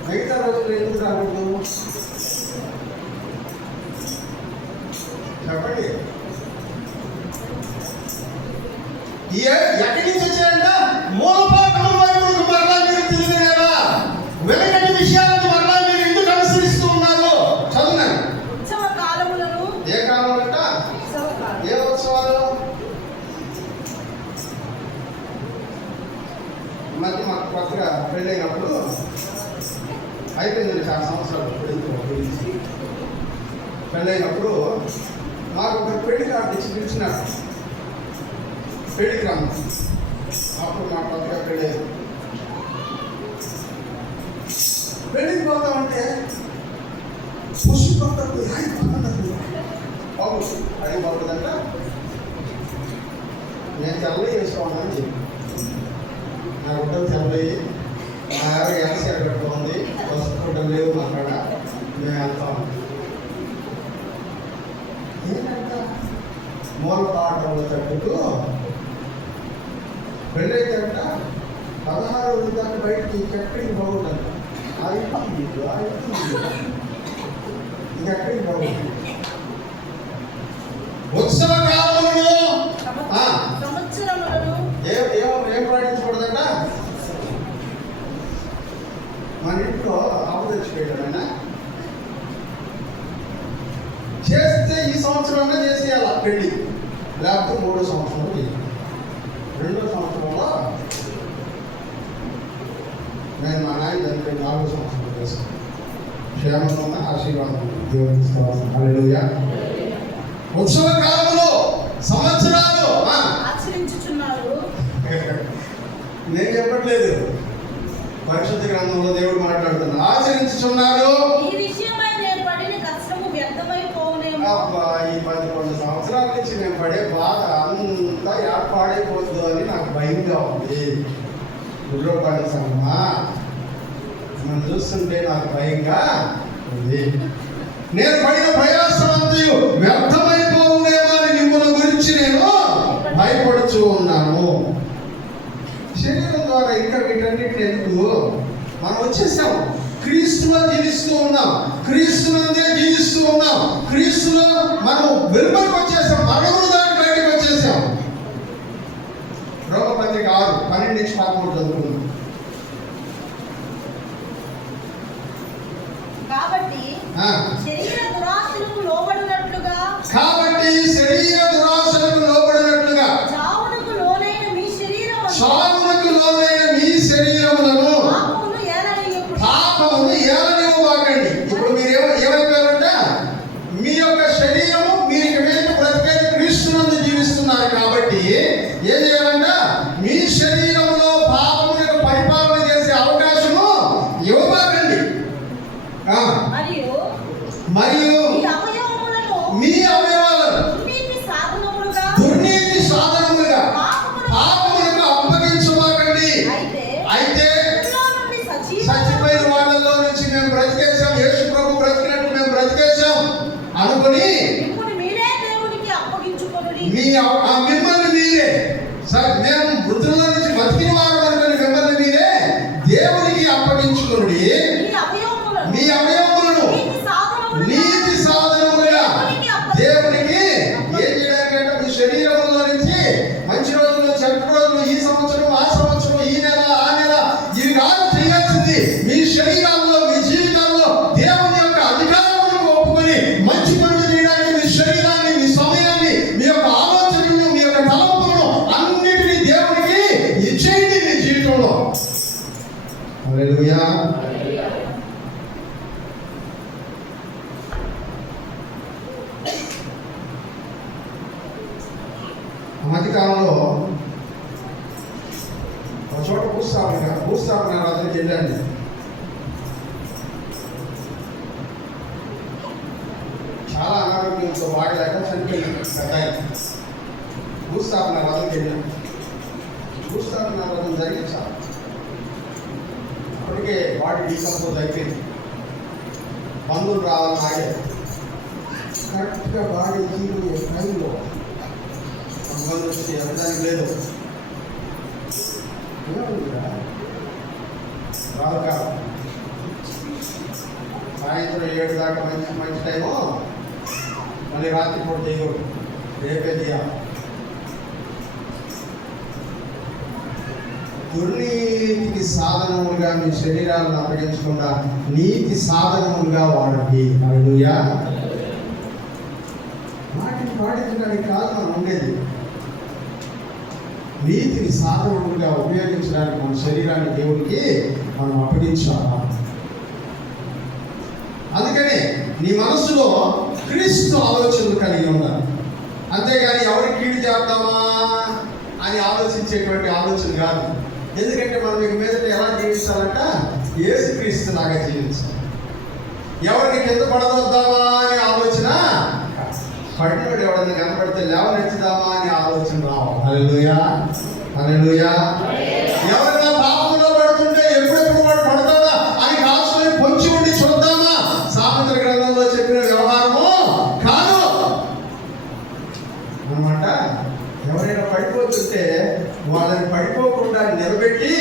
మిగతా రోజులు ఎందుకు రాకూడదు చెప్పండి? ఎక్కడి నుంచి వచ్చాయంట? మూలపాఠం వైపుకు మరలా మీరు తిరిగినారా? వెనకటి విషయాలను మరలా మీరు ఎందుకు అనుసరిస్తూ ఉన్నారు? చదువున్నాను. ఏ కాలం అంట? ఏ ఉత్సవాలు? మధ్య మాకు కొత్తగా పెళ్ళైనప్పుడు అయిపోయింది 4 సంవత్సరాలు పెళ్ళైనప్పుడు మాకు ఒక పెళ్లి కార్డు ఇచ్చి పిలిచినారు. పెళ్లికి రమ్మ. అప్పుడు మా కొత్తగా పెళ్ళేది. పెళ్ళికి పోతా ఉంటే పుష్పంతో బాబు అడిగి బాగుందంట. నేను తెల్లవి వేసుకోవాలని చెప్పి నా గుడ్డలు తెల్లవి, మా ఎవరు ఎలసీ పెట్టుకుంది, పసుపు గుడ్డలు లేవు మా కాడ, మేము వెళ్తాం. ఏంటంట మూల పాటలు తట్టుకు పెళ్ళైతే అంట 16 రోజుల దాకా బయటికి ఇంకెక్కడికి బాగుందంట. ఇంకెక్కడికి బాగుంది. ఉత్సవ కాలములను ఏం పాటించకూడదంట? మన ఇంట్లో అప్పు తెచ్చిపోయాడమైనా చేస్తే ఈ సంవత్సరంలో చేసేయాల పెళ్ళి, లేకపోతే 3వ సంవత్సరంలో చేయాలి. 2వ సంవత్సరంలో నేను మా నాయన చనిపోయి 4 సంవత్సరాలు చేసుకున్నాను. క్షేమంగా ఉన్న ఆశీర్వాదం దేవునికి స్తోత్రం. హల్లెలూయా. ఉత్సవ కాలంలో సంవత్సరాలు ఆచరించుచున్నారు. నేను చెప్పట్లేదు, పరిశుద్ధ గ్రంథంలో దేవుడు మాట్లాడుతున్నా. ఆచరించుచున్నారు. ఈ విషయమై నేను పడిన కష్టము వ్యర్థమైపోవునేమో. అబ్బా, ఈ 11 సంవత్సరాల నుంచి నేను పడే బాధ అంతా ఏర్పాడైపోతుందో అని నాకు భయంగా ఉంది. గుర్రపాటి సంగమా, మనం చూస్తుంటే నాకు భయంగా ఉంది. నేను పడిన ప్రయాసమంతయు వ్యర్థమైపోవునేమో అని మిమ్మల్ని గురించి నేను భయపడుతూ ఉన్నాను. శరీరం ద్వారా ఇంకా వీటన్నిటిని ఎందుకు? మనం వచ్చేసాం, క్రీస్తులో జీవిస్తూ ఉన్నాం, క్రీస్తునందే జీవిస్తూ ఉన్నాం, క్రీస్తులో మనం వెలుపలికి వచ్చేసాం, మరణమును దాటి బయటకు వచ్చేసాం. రోమపత్రిక 6:12-13 చదువుకున్నాం. కాబట్టి శరీర దురాశలకు లోబడినట్లుగా చావునకు లోనైన మీ శరీరములను పాపమును ఏలనివ్వకండి. ఇప్పుడు మీరు ఏమైపోయారంటే, మీ యొక్క శరీరము మీరు ఇక మీద బ్రతికేది క్రీస్తునందు జీవిస్తున్నారు కాబట్టి ఏం చేయాలంట? మీ శరీరంలో పాపమును పరిపాలన చేసే అవకాశము ఇవ్వకండి. మరియు మీ అవయవాలను దుర్నీతి సాధనములుగా పాపములకు అప్పగించమాకండి. అయితే చచ్చిపోయిన వాళ్ళలో నుంచి మేము బ్రతికేశాం, యేసు ప్రభు బ్రతికినట్టు మేము బ్రతికేశాం అనుకుని మిమ్మల్ని మీరే, మేము మృతుల నుంచి బతికిన వారు అనుకుని మిమ్మల్ని మీరే దేవునికి అప్పగించుకుని మీ అవయవములను నీతి సాధనములుగా దేవునికి ఏం చేయడానికంటే, మీ శరీరంలో నుంచి మంచి రోజులు, చెడ్డ రోజులు, ఈ సంవత్సరం, ఆ సంవత్సరం, ఈ నెల, ఆ నెల, ఇవి కాదు చేయాల్సింది. మీ శరీరాల్లో, మీ జీవితాల్లో దేవుని యొక్క అధికారములను ఒప్పుకొని మంచి పనులు చేయడానికి మీ శరీరాన్ని, మీ సమయాన్ని, మీ యొక్క ఆలోచనలను, మీ యొక్క తలంపులను అన్నిటినీ దేవునికి ఇచ్చేయండి మీ జీవితంలో. హల్లెలూయా. మధ్యకాలంలో ఒక చోట భూస్థాపన రాత్రికి వెళ్ళండి. చాలా అనారోగ్యంతో వాడలేక చనిపోయిన పెద్ద భూస్థాపన రాత్రికి వెళ్ళాను. భూస్థాపన రథం జరిగించాలి, అప్పటికే బాడీ డీకంపోజ్ అయిపోయింది. బంధువులు రావాలని ఆగారు. కరెక్ట్గా బాడీ జీవితం టైంలో వచ్చి ఎవరికి లేదు. రావుకాలం సాయంత్రం 7 దాకా మంచి టైము, మళ్ళీ రాత్రి పూట చేయకూడదు, రేపే చేయాలి. దుర్నీతికి సాధనములుగా మీ శరీరాలను అప్పగించకుండా నీతి సాధనములుగా వాడండి. హల్లెలూయా. వాటిని పాటించడానికి కాదు మనం ఉండేది, నీతిని సాధనములుగా ఉపయోగించడానికి మన శరీరాన్ని దేవుడికి మనం అప్పగించాలా. అందుకనే నీ మనస్సులో క్రీస్తు ఆలోచనలు కలిగి ఉండాలి. అంతేగాని ఎవరికి కీడు చేద్దామా అని ఆలోచించేటువంటి ఆలోచన కాదు. ఎందుకంటే మనం ఇక మీదట ఎలా జీవించాలంట? యేసుక్రీస్తు లాగా జీవించాలి. ఎవరిని కింద పడదొద్దామా అనే ఆలోచన, పడినోడు ఎవడన్నా కనపడితే లేవనెత్తుదామా అనే ఆలోచన రావు. హల్లెలూయా, హల్లెలూయా. ఎవరైనా పాపంలో పడుతుంటే ఎప్పుడెప్పుడు వాడు పడతాడా అని కాసుకొని పొంచి ఉండి చూద్దామా? సామెతల గ్రంథంలో చెప్పిన వ్యవహారము కాదు అన్నమాట. ఎవరైనా పడిపోతుంటే వాళ్ళని పడిపోకుండా నిలబెట్టి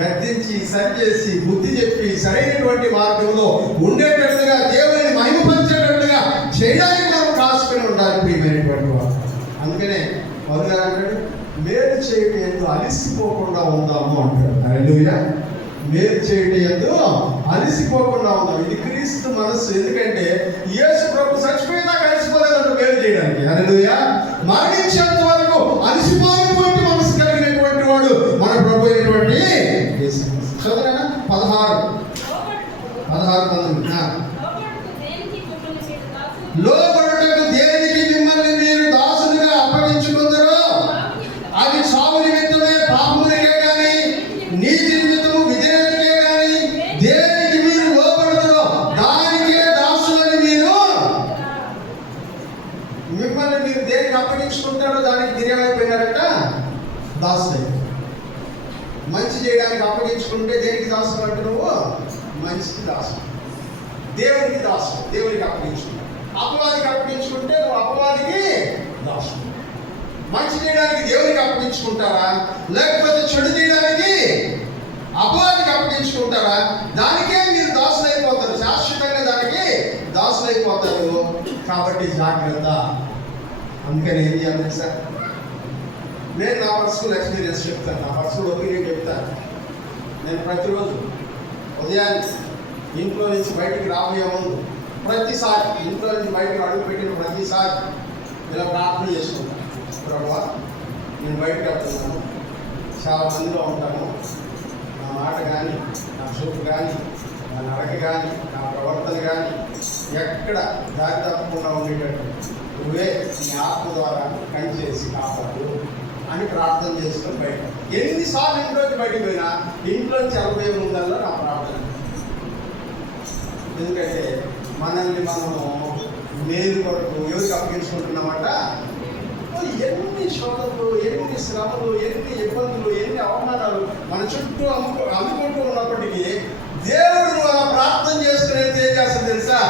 గద్దించి సరిచేసి బుద్ధి చెప్పి సరైనటువంటి మార్గంలో ఉండేటట్లుగా దేవుని మహిమపరిచేటట్లుగా చేయడానికి మనం కాసుకొని ఉండాలి ప్రియమైనటువంటి వారు. అందుకనే పౌలు అంటాడు, మేలు చేయటం ఎందు అలిసిపోకుండా ఉందాము అంటాడు. హల్లెలూయా. మేలు చేయటం ఎందు అలిసిపోకుండా ఉందాం. ఇది క్రీస్తు మనస్సు. ఎందుకంటే యేసు ప్రభు చచ్చిపోయినా కలిసిపోలేదంట మేలు చేయడానికి. హల్లెలూయా. మరణించేంత వరకు అలిసిపోయినటువంటి మనసు కలిగినటువంటి వాడు మన ప్రభు అయినటువంటి యేసు. చదవనా? అప్పగించుకుంటాడో దానికి మీరేమైపోయినారట? దాసులై. మంచి చేయడానికి అప్పగించుకుంటే దేనికి దాసులు అంటే నువ్వు? మంచికి దాసు, దేవునికి దాసు, దేవునికి అప్పగించుకుంటావు. అపవాదికి అప్పగించుకుంటే నువ్వు అపవాదికి దాసు. మంచి చేయడానికి దేవునికి అప్పగించుకుంటారా, లేకపోతే చెడు చేయడానికి అపవాదికి అప్పగించుకుంటారా? దానికే మీరు దాసులైపోతారు, శాశ్వతంగా దానికి దాసులైపోతారు. కాబట్టి జాగ్రత్త. అందుకని ఏం చేయాలి సార్? నేను నా పర్సనల్ ఎక్స్పీరియన్స్ చెప్తాను, నా పర్సనల్ ఒపీనియన్ చెప్తాను. నేను ప్రతిరోజు ఉదయాన్నే ఇంట్లో నుంచి బయటికి రాబోయే ముందు ప్రతిసారి, ఇంట్లో నుంచి బయటకు అడుగుపెట్టిన ప్రతిసారి ఇలా ప్రార్థన చేసుకుంటాను. ప్రభువా, నేను బయటకు వెళ్తున్నాను, చాలా మందిలో ఉంటాను, నా మాట కానీ, నా చూపు కానీ, నా నడక కానీ, నా ప్రవర్తన కానీ ఎక్కడ దారి తప్పకుండా ఉండేటట్టు నువ్వే నీ ఆత్మ ద్వారా కంచేసి కాపాడు అని ప్రార్థన చేసుకొని బయట. ఎన్నిసార్లు ఇంట్లోంచి బయటకు పోయినా ఇంట్లోంచి వెళ్ళబోయే ముందల్లా నా ప్రార్థన. ఎందుకంటే మనల్ని మనము మేలు కొరకు ఎవరికి అప్పగించుకుంటున్నామట? ఎన్ని శోధనలు, ఎన్ని శ్రమలు, ఎన్ని ఇబ్బందులు, ఎన్ని అవమానాలు మన చుట్టూ అందుకుంటూ ఉన్నప్పటికీ దేవుడు అలా ప్రార్థన చేసుకుని ఏం చేస్తాడు తెలుసా?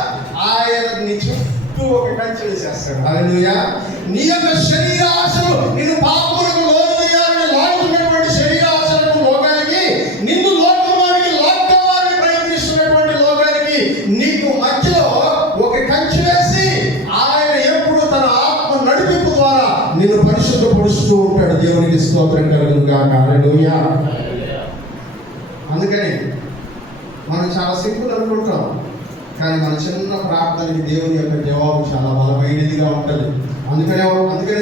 ఆయన నీ చుట్టూ ఒక కంచె వేసేస్తాడు. హల్లెలూయా. నీ యొక్క శరీరాశలు నిన్ను పాపములకు లోను చేయాలని లాగుతున్నటువంటి శరీరాశలను లోకానికి, నిన్ను లోకంలోనికి లాక్కోవాలని ప్రయత్నిస్తున్నటువంటి లోకానికి నీకు మధ్యలో ఒక కంచె వేసి ఆయన ఎప్పుడు తన ఆత్మ నడిపింపు ద్వారా నిన్ను పరిశుద్ధపరుస్తూ ఉంటాడు. దేవునికి స్తోత్రం కలుగును గాక. హల్లెలూయా. అందుకని మనం చాలా సింపుల్ అనుకుంటాం, కానీ మన చిన్న ప్రార్థనకి దేవుని యొక్క జవాబు చాలా బలమైనదిగా ఉంటుంది. అందుకనే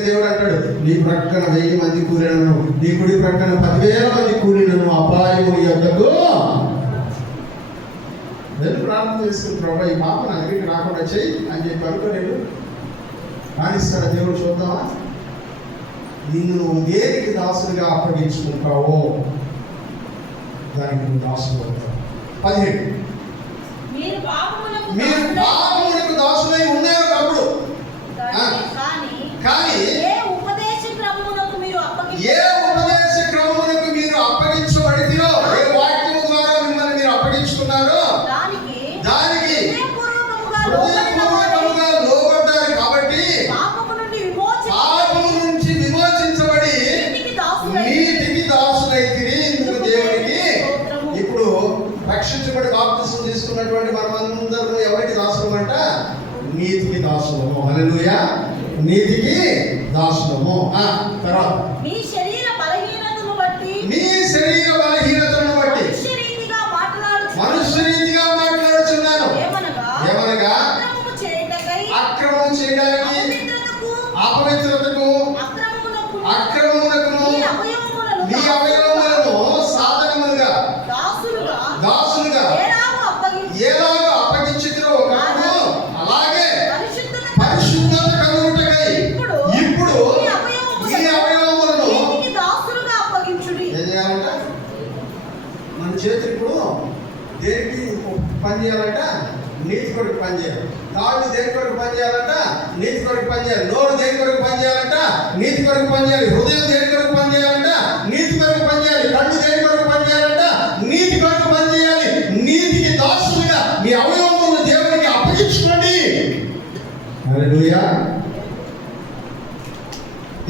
దేవుడు అంటాడు, నీ ప్రక్కన 1000 మంది కూలినను, నీ కుడి ప్రక్కన 10,000 మంది కూలినను అపాయము నీ యొద్దకు వెళ్ళి ప్రార్థన చేసుకుని, ప్రభా ఈ పాప నా దగ్గరికి రాకుండా చెయ్యి అని చెప్పి అనుకోలేదు. కానిస్తాడా దేవుడు? చూద్దామా? నిన్ను నువ్వు దేనికి దాసులుగా అప్పగించుకుంటావో దానికి నువ్వు దాసులు అవుతావు. 17 మీరు పాపములకు దాసులై ఉన్నారు అప్పుడు. కానీ ఏ ఉపదేశ క్రమమునకు మీరు అప్పగించబడితిరో, ఏ వాక్యము ద్వారా మిమ్మల్ని మీరు అప్పగించుకున్నారో దానికి హృదయపూర్వకముగా లోబడ్డారు. కాబట్టి పాపము నుంచి విమోచించబడి నీతికి దాసులైతిరి. ఇందుకు దేవునికి ఇప్పుడు రక్షించబడి బాప్తిసం తీసుకున్నటువంటి మనమందరూ ఎవరికి దాసులం అంట? నీతికి దాసులము. హల్లెలూయా. నీతికి దాసులము. తర్వాత మీ శరీర బలహీనతను బట్టి మనుష్య రీతిగా మాట్లాడుచున్నాను. ఏమనగా అక్రమం చేయడానికి, అపవిత్రతకు, అక్రమమునకు నీ అవయవములను సాధనములుగా దాసులుగా ఎలాగో అప్పగించితిరో ఒకప్పుడు, అలాగే పరిశుద్ధత కలుగుటకై ఇప్పుడు ఈ అవయవములను ఏం చేయాలంట? మన చేతులు ఇప్పుడు దేనికి పని చేయాలంట? నీతి కొరకు పని చేయాలి. కాళ్ళు దేని కొరకు పని చేయాలంట? నీతి కొరకు పని చేయాలి. నోరు దేని కొరకు పని చేయాలంట? నీతి కొరకు పని చేయాలి. హృదయం దేని కొరకు పని చేయాలంట? నీతి కొరకు పని చేయాలి. కళ్ళు దేని కొరకు పని చేయాలంట? నీతి కొరకు పని చేయాలి. నీతికి దాసులుగా మీ అవయవములను దేవునికి అప్పగించుకోండి. హల్లెలూయా.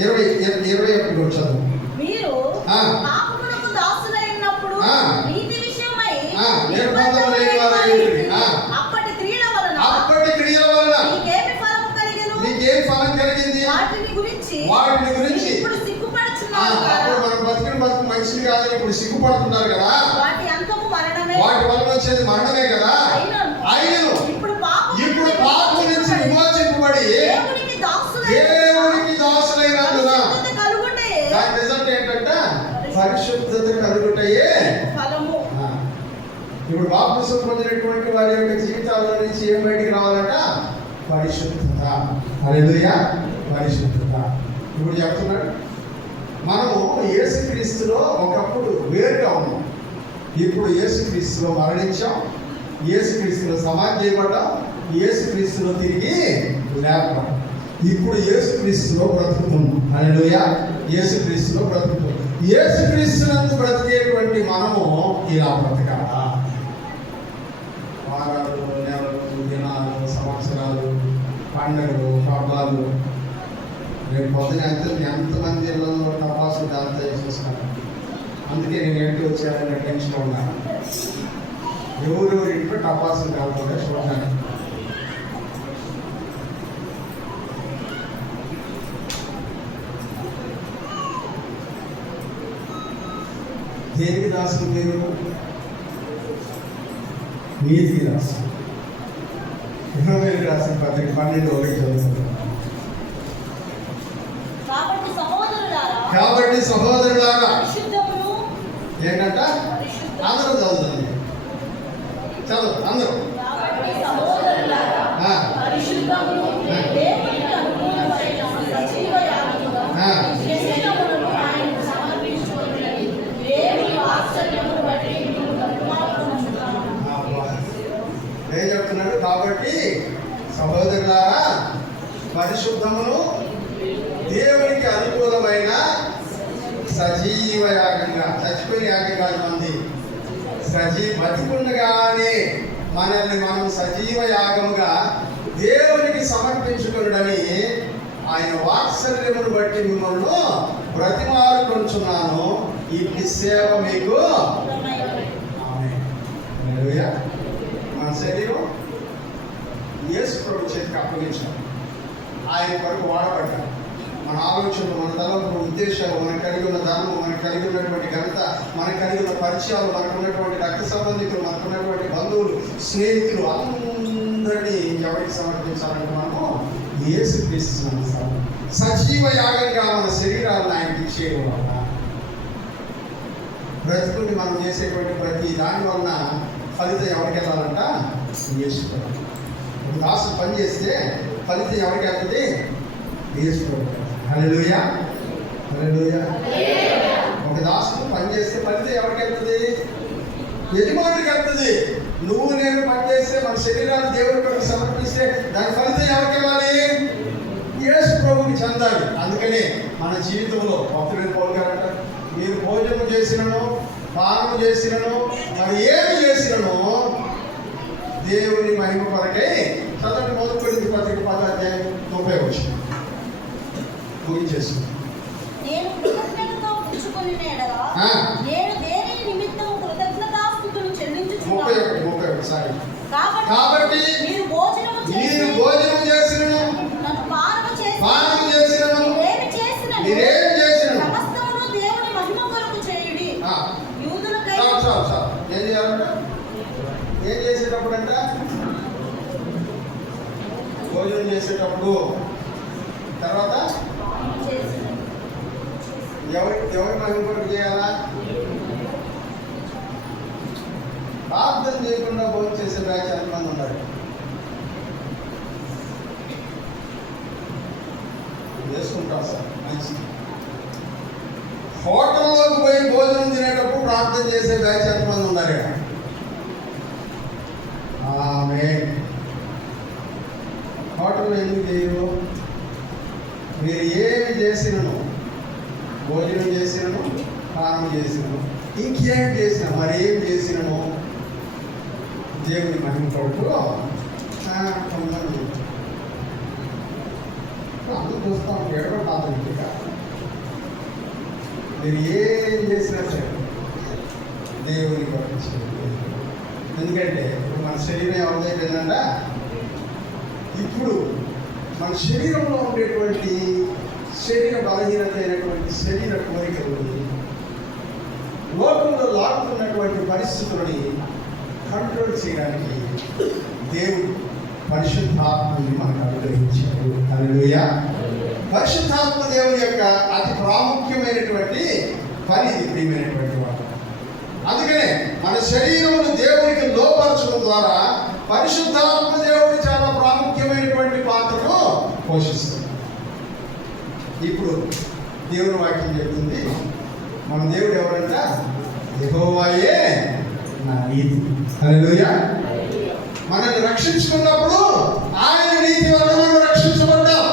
21 చదువు. మీరు పాపమునకు దాసులైనప్పుడు నీతి విషయమై నిర్బంధము లేని వారై ఉండిరి. అప్పటి క్రియల వలన నీకేమి ఫలం కలిగింది? వాటిని గురించి ఇప్పుడు సిగ్గుపడుచున్నారు. అప్పుడు మనం బతుకు మనిషిని కాదని ఇప్పుడు సిగ్గుపడుతున్నారు కదా. వాటి అంతము మరణమే. వాటి వలన వచ్చేది మరణమే కదా. అయినను ఇప్పుడు పాపము నుంచి విమోచింపబడి దేవునికి దాసులైనందున దాని రిజల్ట్ ఏంటంటే పరిశుద్ధత కలుగుటయే ఫలము. ఇప్పుడు బాప్తిసం పొందినటువంటి వారి యొక్క జీవితాల్లో నుంచి ఏం బయటికి రావాలంట? పరిశుద్ధత. హల్లెలూయా. పరిశుద్ధత. ఇప్పుడు చెప్తున్నాడు, మనము యేసుక్రీస్తులో ఒకప్పుడు వేరుగా ఉన్నాం, ఇప్పుడు యేసుక్రీస్తులో మరణించాం, యేసుక్రీస్తులో సమాధి చేయబడ్డాం, యేసుక్రీస్తులో తిరిగి లేపబడ్డాం. ఇప్పుడు యేసుక్రీస్తులో బ్రతుకుతున్నాం. హల్లెలూయా. యేసుక్రీస్తులో బ్రతుకుతున్నాం. యేసుక్రీస్తునందు బ్రతికేటువంటి మనము ఇలా బ్రతకాలా? వారాలు, నెలలు, దినాలు, సంవత్సరాలు, పండుగలు, పబ్బాలు. రేపు పొద్దున ఎంతమంది ఇళ్ళలో టపాసులు కాలుతాయి చూస్తాను. అందుకే నేను ఏంటి వచ్చానని టెన్షన్ ఉన్నాను. ఎవరెవరి ఇంట్లో టపాసులు కాలుతుంటే చూడాలి. దేనికి రాసిన మీరు? నీతికి రాసిన. ఇబ్రాహీముకి రాసిన పత్రిక 12:1 చదువుతుంది. కాబట్టి సహోదరులారా ఏంటంట? అందరూ చదువుతుంది. చదువు అందరూ. ఏం చెప్తున్నాడు? కాబట్టి సహోదరులారా, పరిశుద్ధమును దేవునికి అనుకూలమైన సజీవ యాగంగా, చచ్చిపోయిన యాగం కాదు మంది, బతికుండగానే మనల్ని మనం సజీవ యాగముగా దేవునికి సమర్పించుకున్నడని ఆయన వాత్సల్యమును బట్టి మిమ్మల్ని బ్రతిమాలుకొంచున్నాను. ఈ సేవ మీకు. హల్లెలూయా. మన శరీరం యేసు ప్రభు చేతికి అప్పగించాం. ఆయన కొరకు వాడబడ్డాం. మన ఆలోచనలు, మన తలంపులు, ఉద్దేశాలు, మనకు కలిగి ఉన్న ధర్మం, మనకు కలిగి ఉన్నటువంటి ఘనత, మనకు కలిగి ఉన్న పరిచయాలు, మనకు ఉన్నటువంటి రక్త సంబంధికులు, మనకు ఉన్నటువంటి బంధువులు, స్నేహితులు అందరినీ ఎవరికి సమర్పించాలంటే మనము యేసుక్రీస్తును సజీవ యాగంగా మన శరీరాలను ఆయనకి ఇచ్చేయడం వలన బ్రతుకుని మనం చేసేటువంటి ప్రతి దాని వలన ఫలితం ఎవరికి వెళ్ళాలంట? యేసు ప్రభు. ఒక దాసు పని చేస్తే ఫలితం ఎవరికి వెళ్తుంది? యేసు ప్రభు. హల్లెలూయా. హల్లెలూయా. ఒక దాసు పని చేస్తే ఫలితం ఎవరికి వెళ్తుంది? యజమానికి వెళ్తుంది. నువ్వు నేను పని చేస్తే, మన శరీరాన్ని దేవుడి కొరకు సమర్పిస్తే దాని ఫలితం ఎవరికి వెళ్ళాలి? యేసు ప్రభువుకి చెందాలి. అందుకనే మన జీవితంలో భక్తుడైన పౌలు గారు అంటారు, మీరు భోజనం చేసినను, పానము చేసినను, మరి ఏమి చేసినను దేవుని మహిమ కొరకై. చదవండి మొదటి పత్రిక 10:30 ముగించేస్తుంది. నేను కృతజ్ఞతతో పుచ్చుకొనిన ఎడల నేను దేని నిమిత్తము కృతజ్ఞతాస్తుతులు చెల్లించుచున్నాను. కాబట్టి మీరు భోజనం చేసినను, నన్ను పానము చేసినను, మీరేమి చేసినను సమస్తమును దేవుని మహిమ కొరకు చేయుడి. యూదులకై ఏం చేయాలంట? ఏం చేసేటప్పుడు అంట? భోజనం చేసేటప్పుడు. తర్వాత ఎవరి మహిమ కొరకు చేయాలా? ప్రార్థన చేయకుండా భోజనం చేసే బ్యాచ్ ఎంతమంది ఉన్నారు? వేసుకుంటారు సార్, మంచిది. హోటల్లోకి పోయి భోజనం తినేటప్పుడు ప్రార్థన చేసే బ్యాచ్ ఎంతమంది ఉన్నారు? ఆమేన్. హోటల్లో ఎందుకు చేయరు? మీరు ఏమి చేసినను, భోజనం చేసినను, పానం చేసినను, ఇంకేం చేసినా, మరి ఏం చేసినను దేవుని మహిమ కొరకు అందరూ చూస్తాం. ఎక్కడో పాత్ర మీరు ఏం చేసినా సరే దేవుని కొరకు చేయండి. ఎందుకంటే ఇప్పుడు మన శరీరం ఎవరిదైపోయిందంట? ఇప్పుడు మన శరీరంలో ఉండేటువంటి శరీర బలహీనత అయినటువంటి శరీర కోరికలు, లోకంలో లాగుతున్నటువంటి పరిస్థితులని కంట్రోల్ చేయడానికి దేవుడు పరిశుద్ధాత్మని మనకు అనుగ్రహించాడు. హల్లెలూయా. పరిశుద్ధాత్మ దేవుని యొక్క అతి ప్రాముఖ్యమైనటువంటి పని ఇది, ప్రియమైనటువంటి వాడు. అందుకనే మన శరీరమును దేవునికి లోపరచడం ద్వారా పరిశుద్ధాత్మ దేవుడు చాలా ప్రాముఖ్యమైనటువంటి పాత్రను పోషిస్తుంది. ఇప్పుడు దేవుని వాక్యం చెప్తుంది, మన దేవుడు ఎవరంట? యెహోవాయే నా నీతి. హల్లెలూయా. మనల్ని రక్షించుకున్నప్పుడు ఆయన నీతి వల్ల మనం రక్షించబడ్డాం.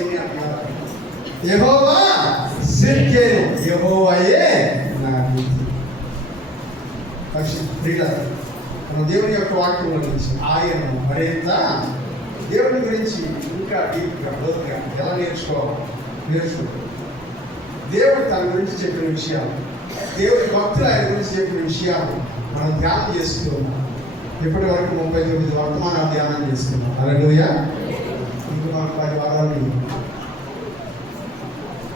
ఎన్ని అంటున్నారు? యెహోవా సిద్కేను, యెహోవాయే నా నీతి. ప్రియుల, మన దేవుని యొక్క వాక్యం గురించి ఆయన మరింత దేవుని గురించి ఇంకా డీప్గా లోతుగా ఎలా నేర్చుకో. దేవుడు తన గురించి చెప్పిన విషయాలు, దేవుడి భక్తులు ఆయన గురించి చెప్పిన విషయాలు మనం ధ్యానం చేస్తూ ఉన్నాం. ఇప్పటి వరకు 39 వర్తమానాలు ధ్యానం చేసుకున్నాం. హల్లెలూయా. ఇంకా మనకు 10 వారాలు,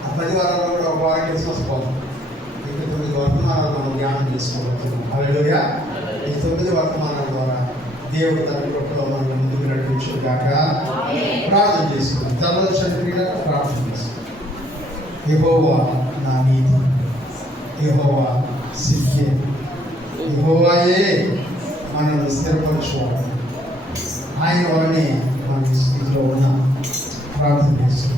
ఆ 10 వారాల్లో కూడా ఒక వారం క్రిస్మస్ పోతాం. 29 వర్తమానాలు మనం ధ్యానం చేసుకోబోతున్నాం. హల్లెలూయా. ఈ 9 వర్తమానాల ద్వారా దేవుడు తన కృపలో మనం ముందుకు నడిపించును గాక. ప్రార్థన చేసుకుందాం. తలవంచండి, ప్రార్థన చేసుకుందాం. యెహోవా నా నీతి, యెహోవా సిద్కేను, యెహోవాయే మనల్ని స్థిరపరచుకోవాలి. ఆయన వలనే మన స్థితిలో ఉన్న ప్రార్థన చేస్తున్నాం.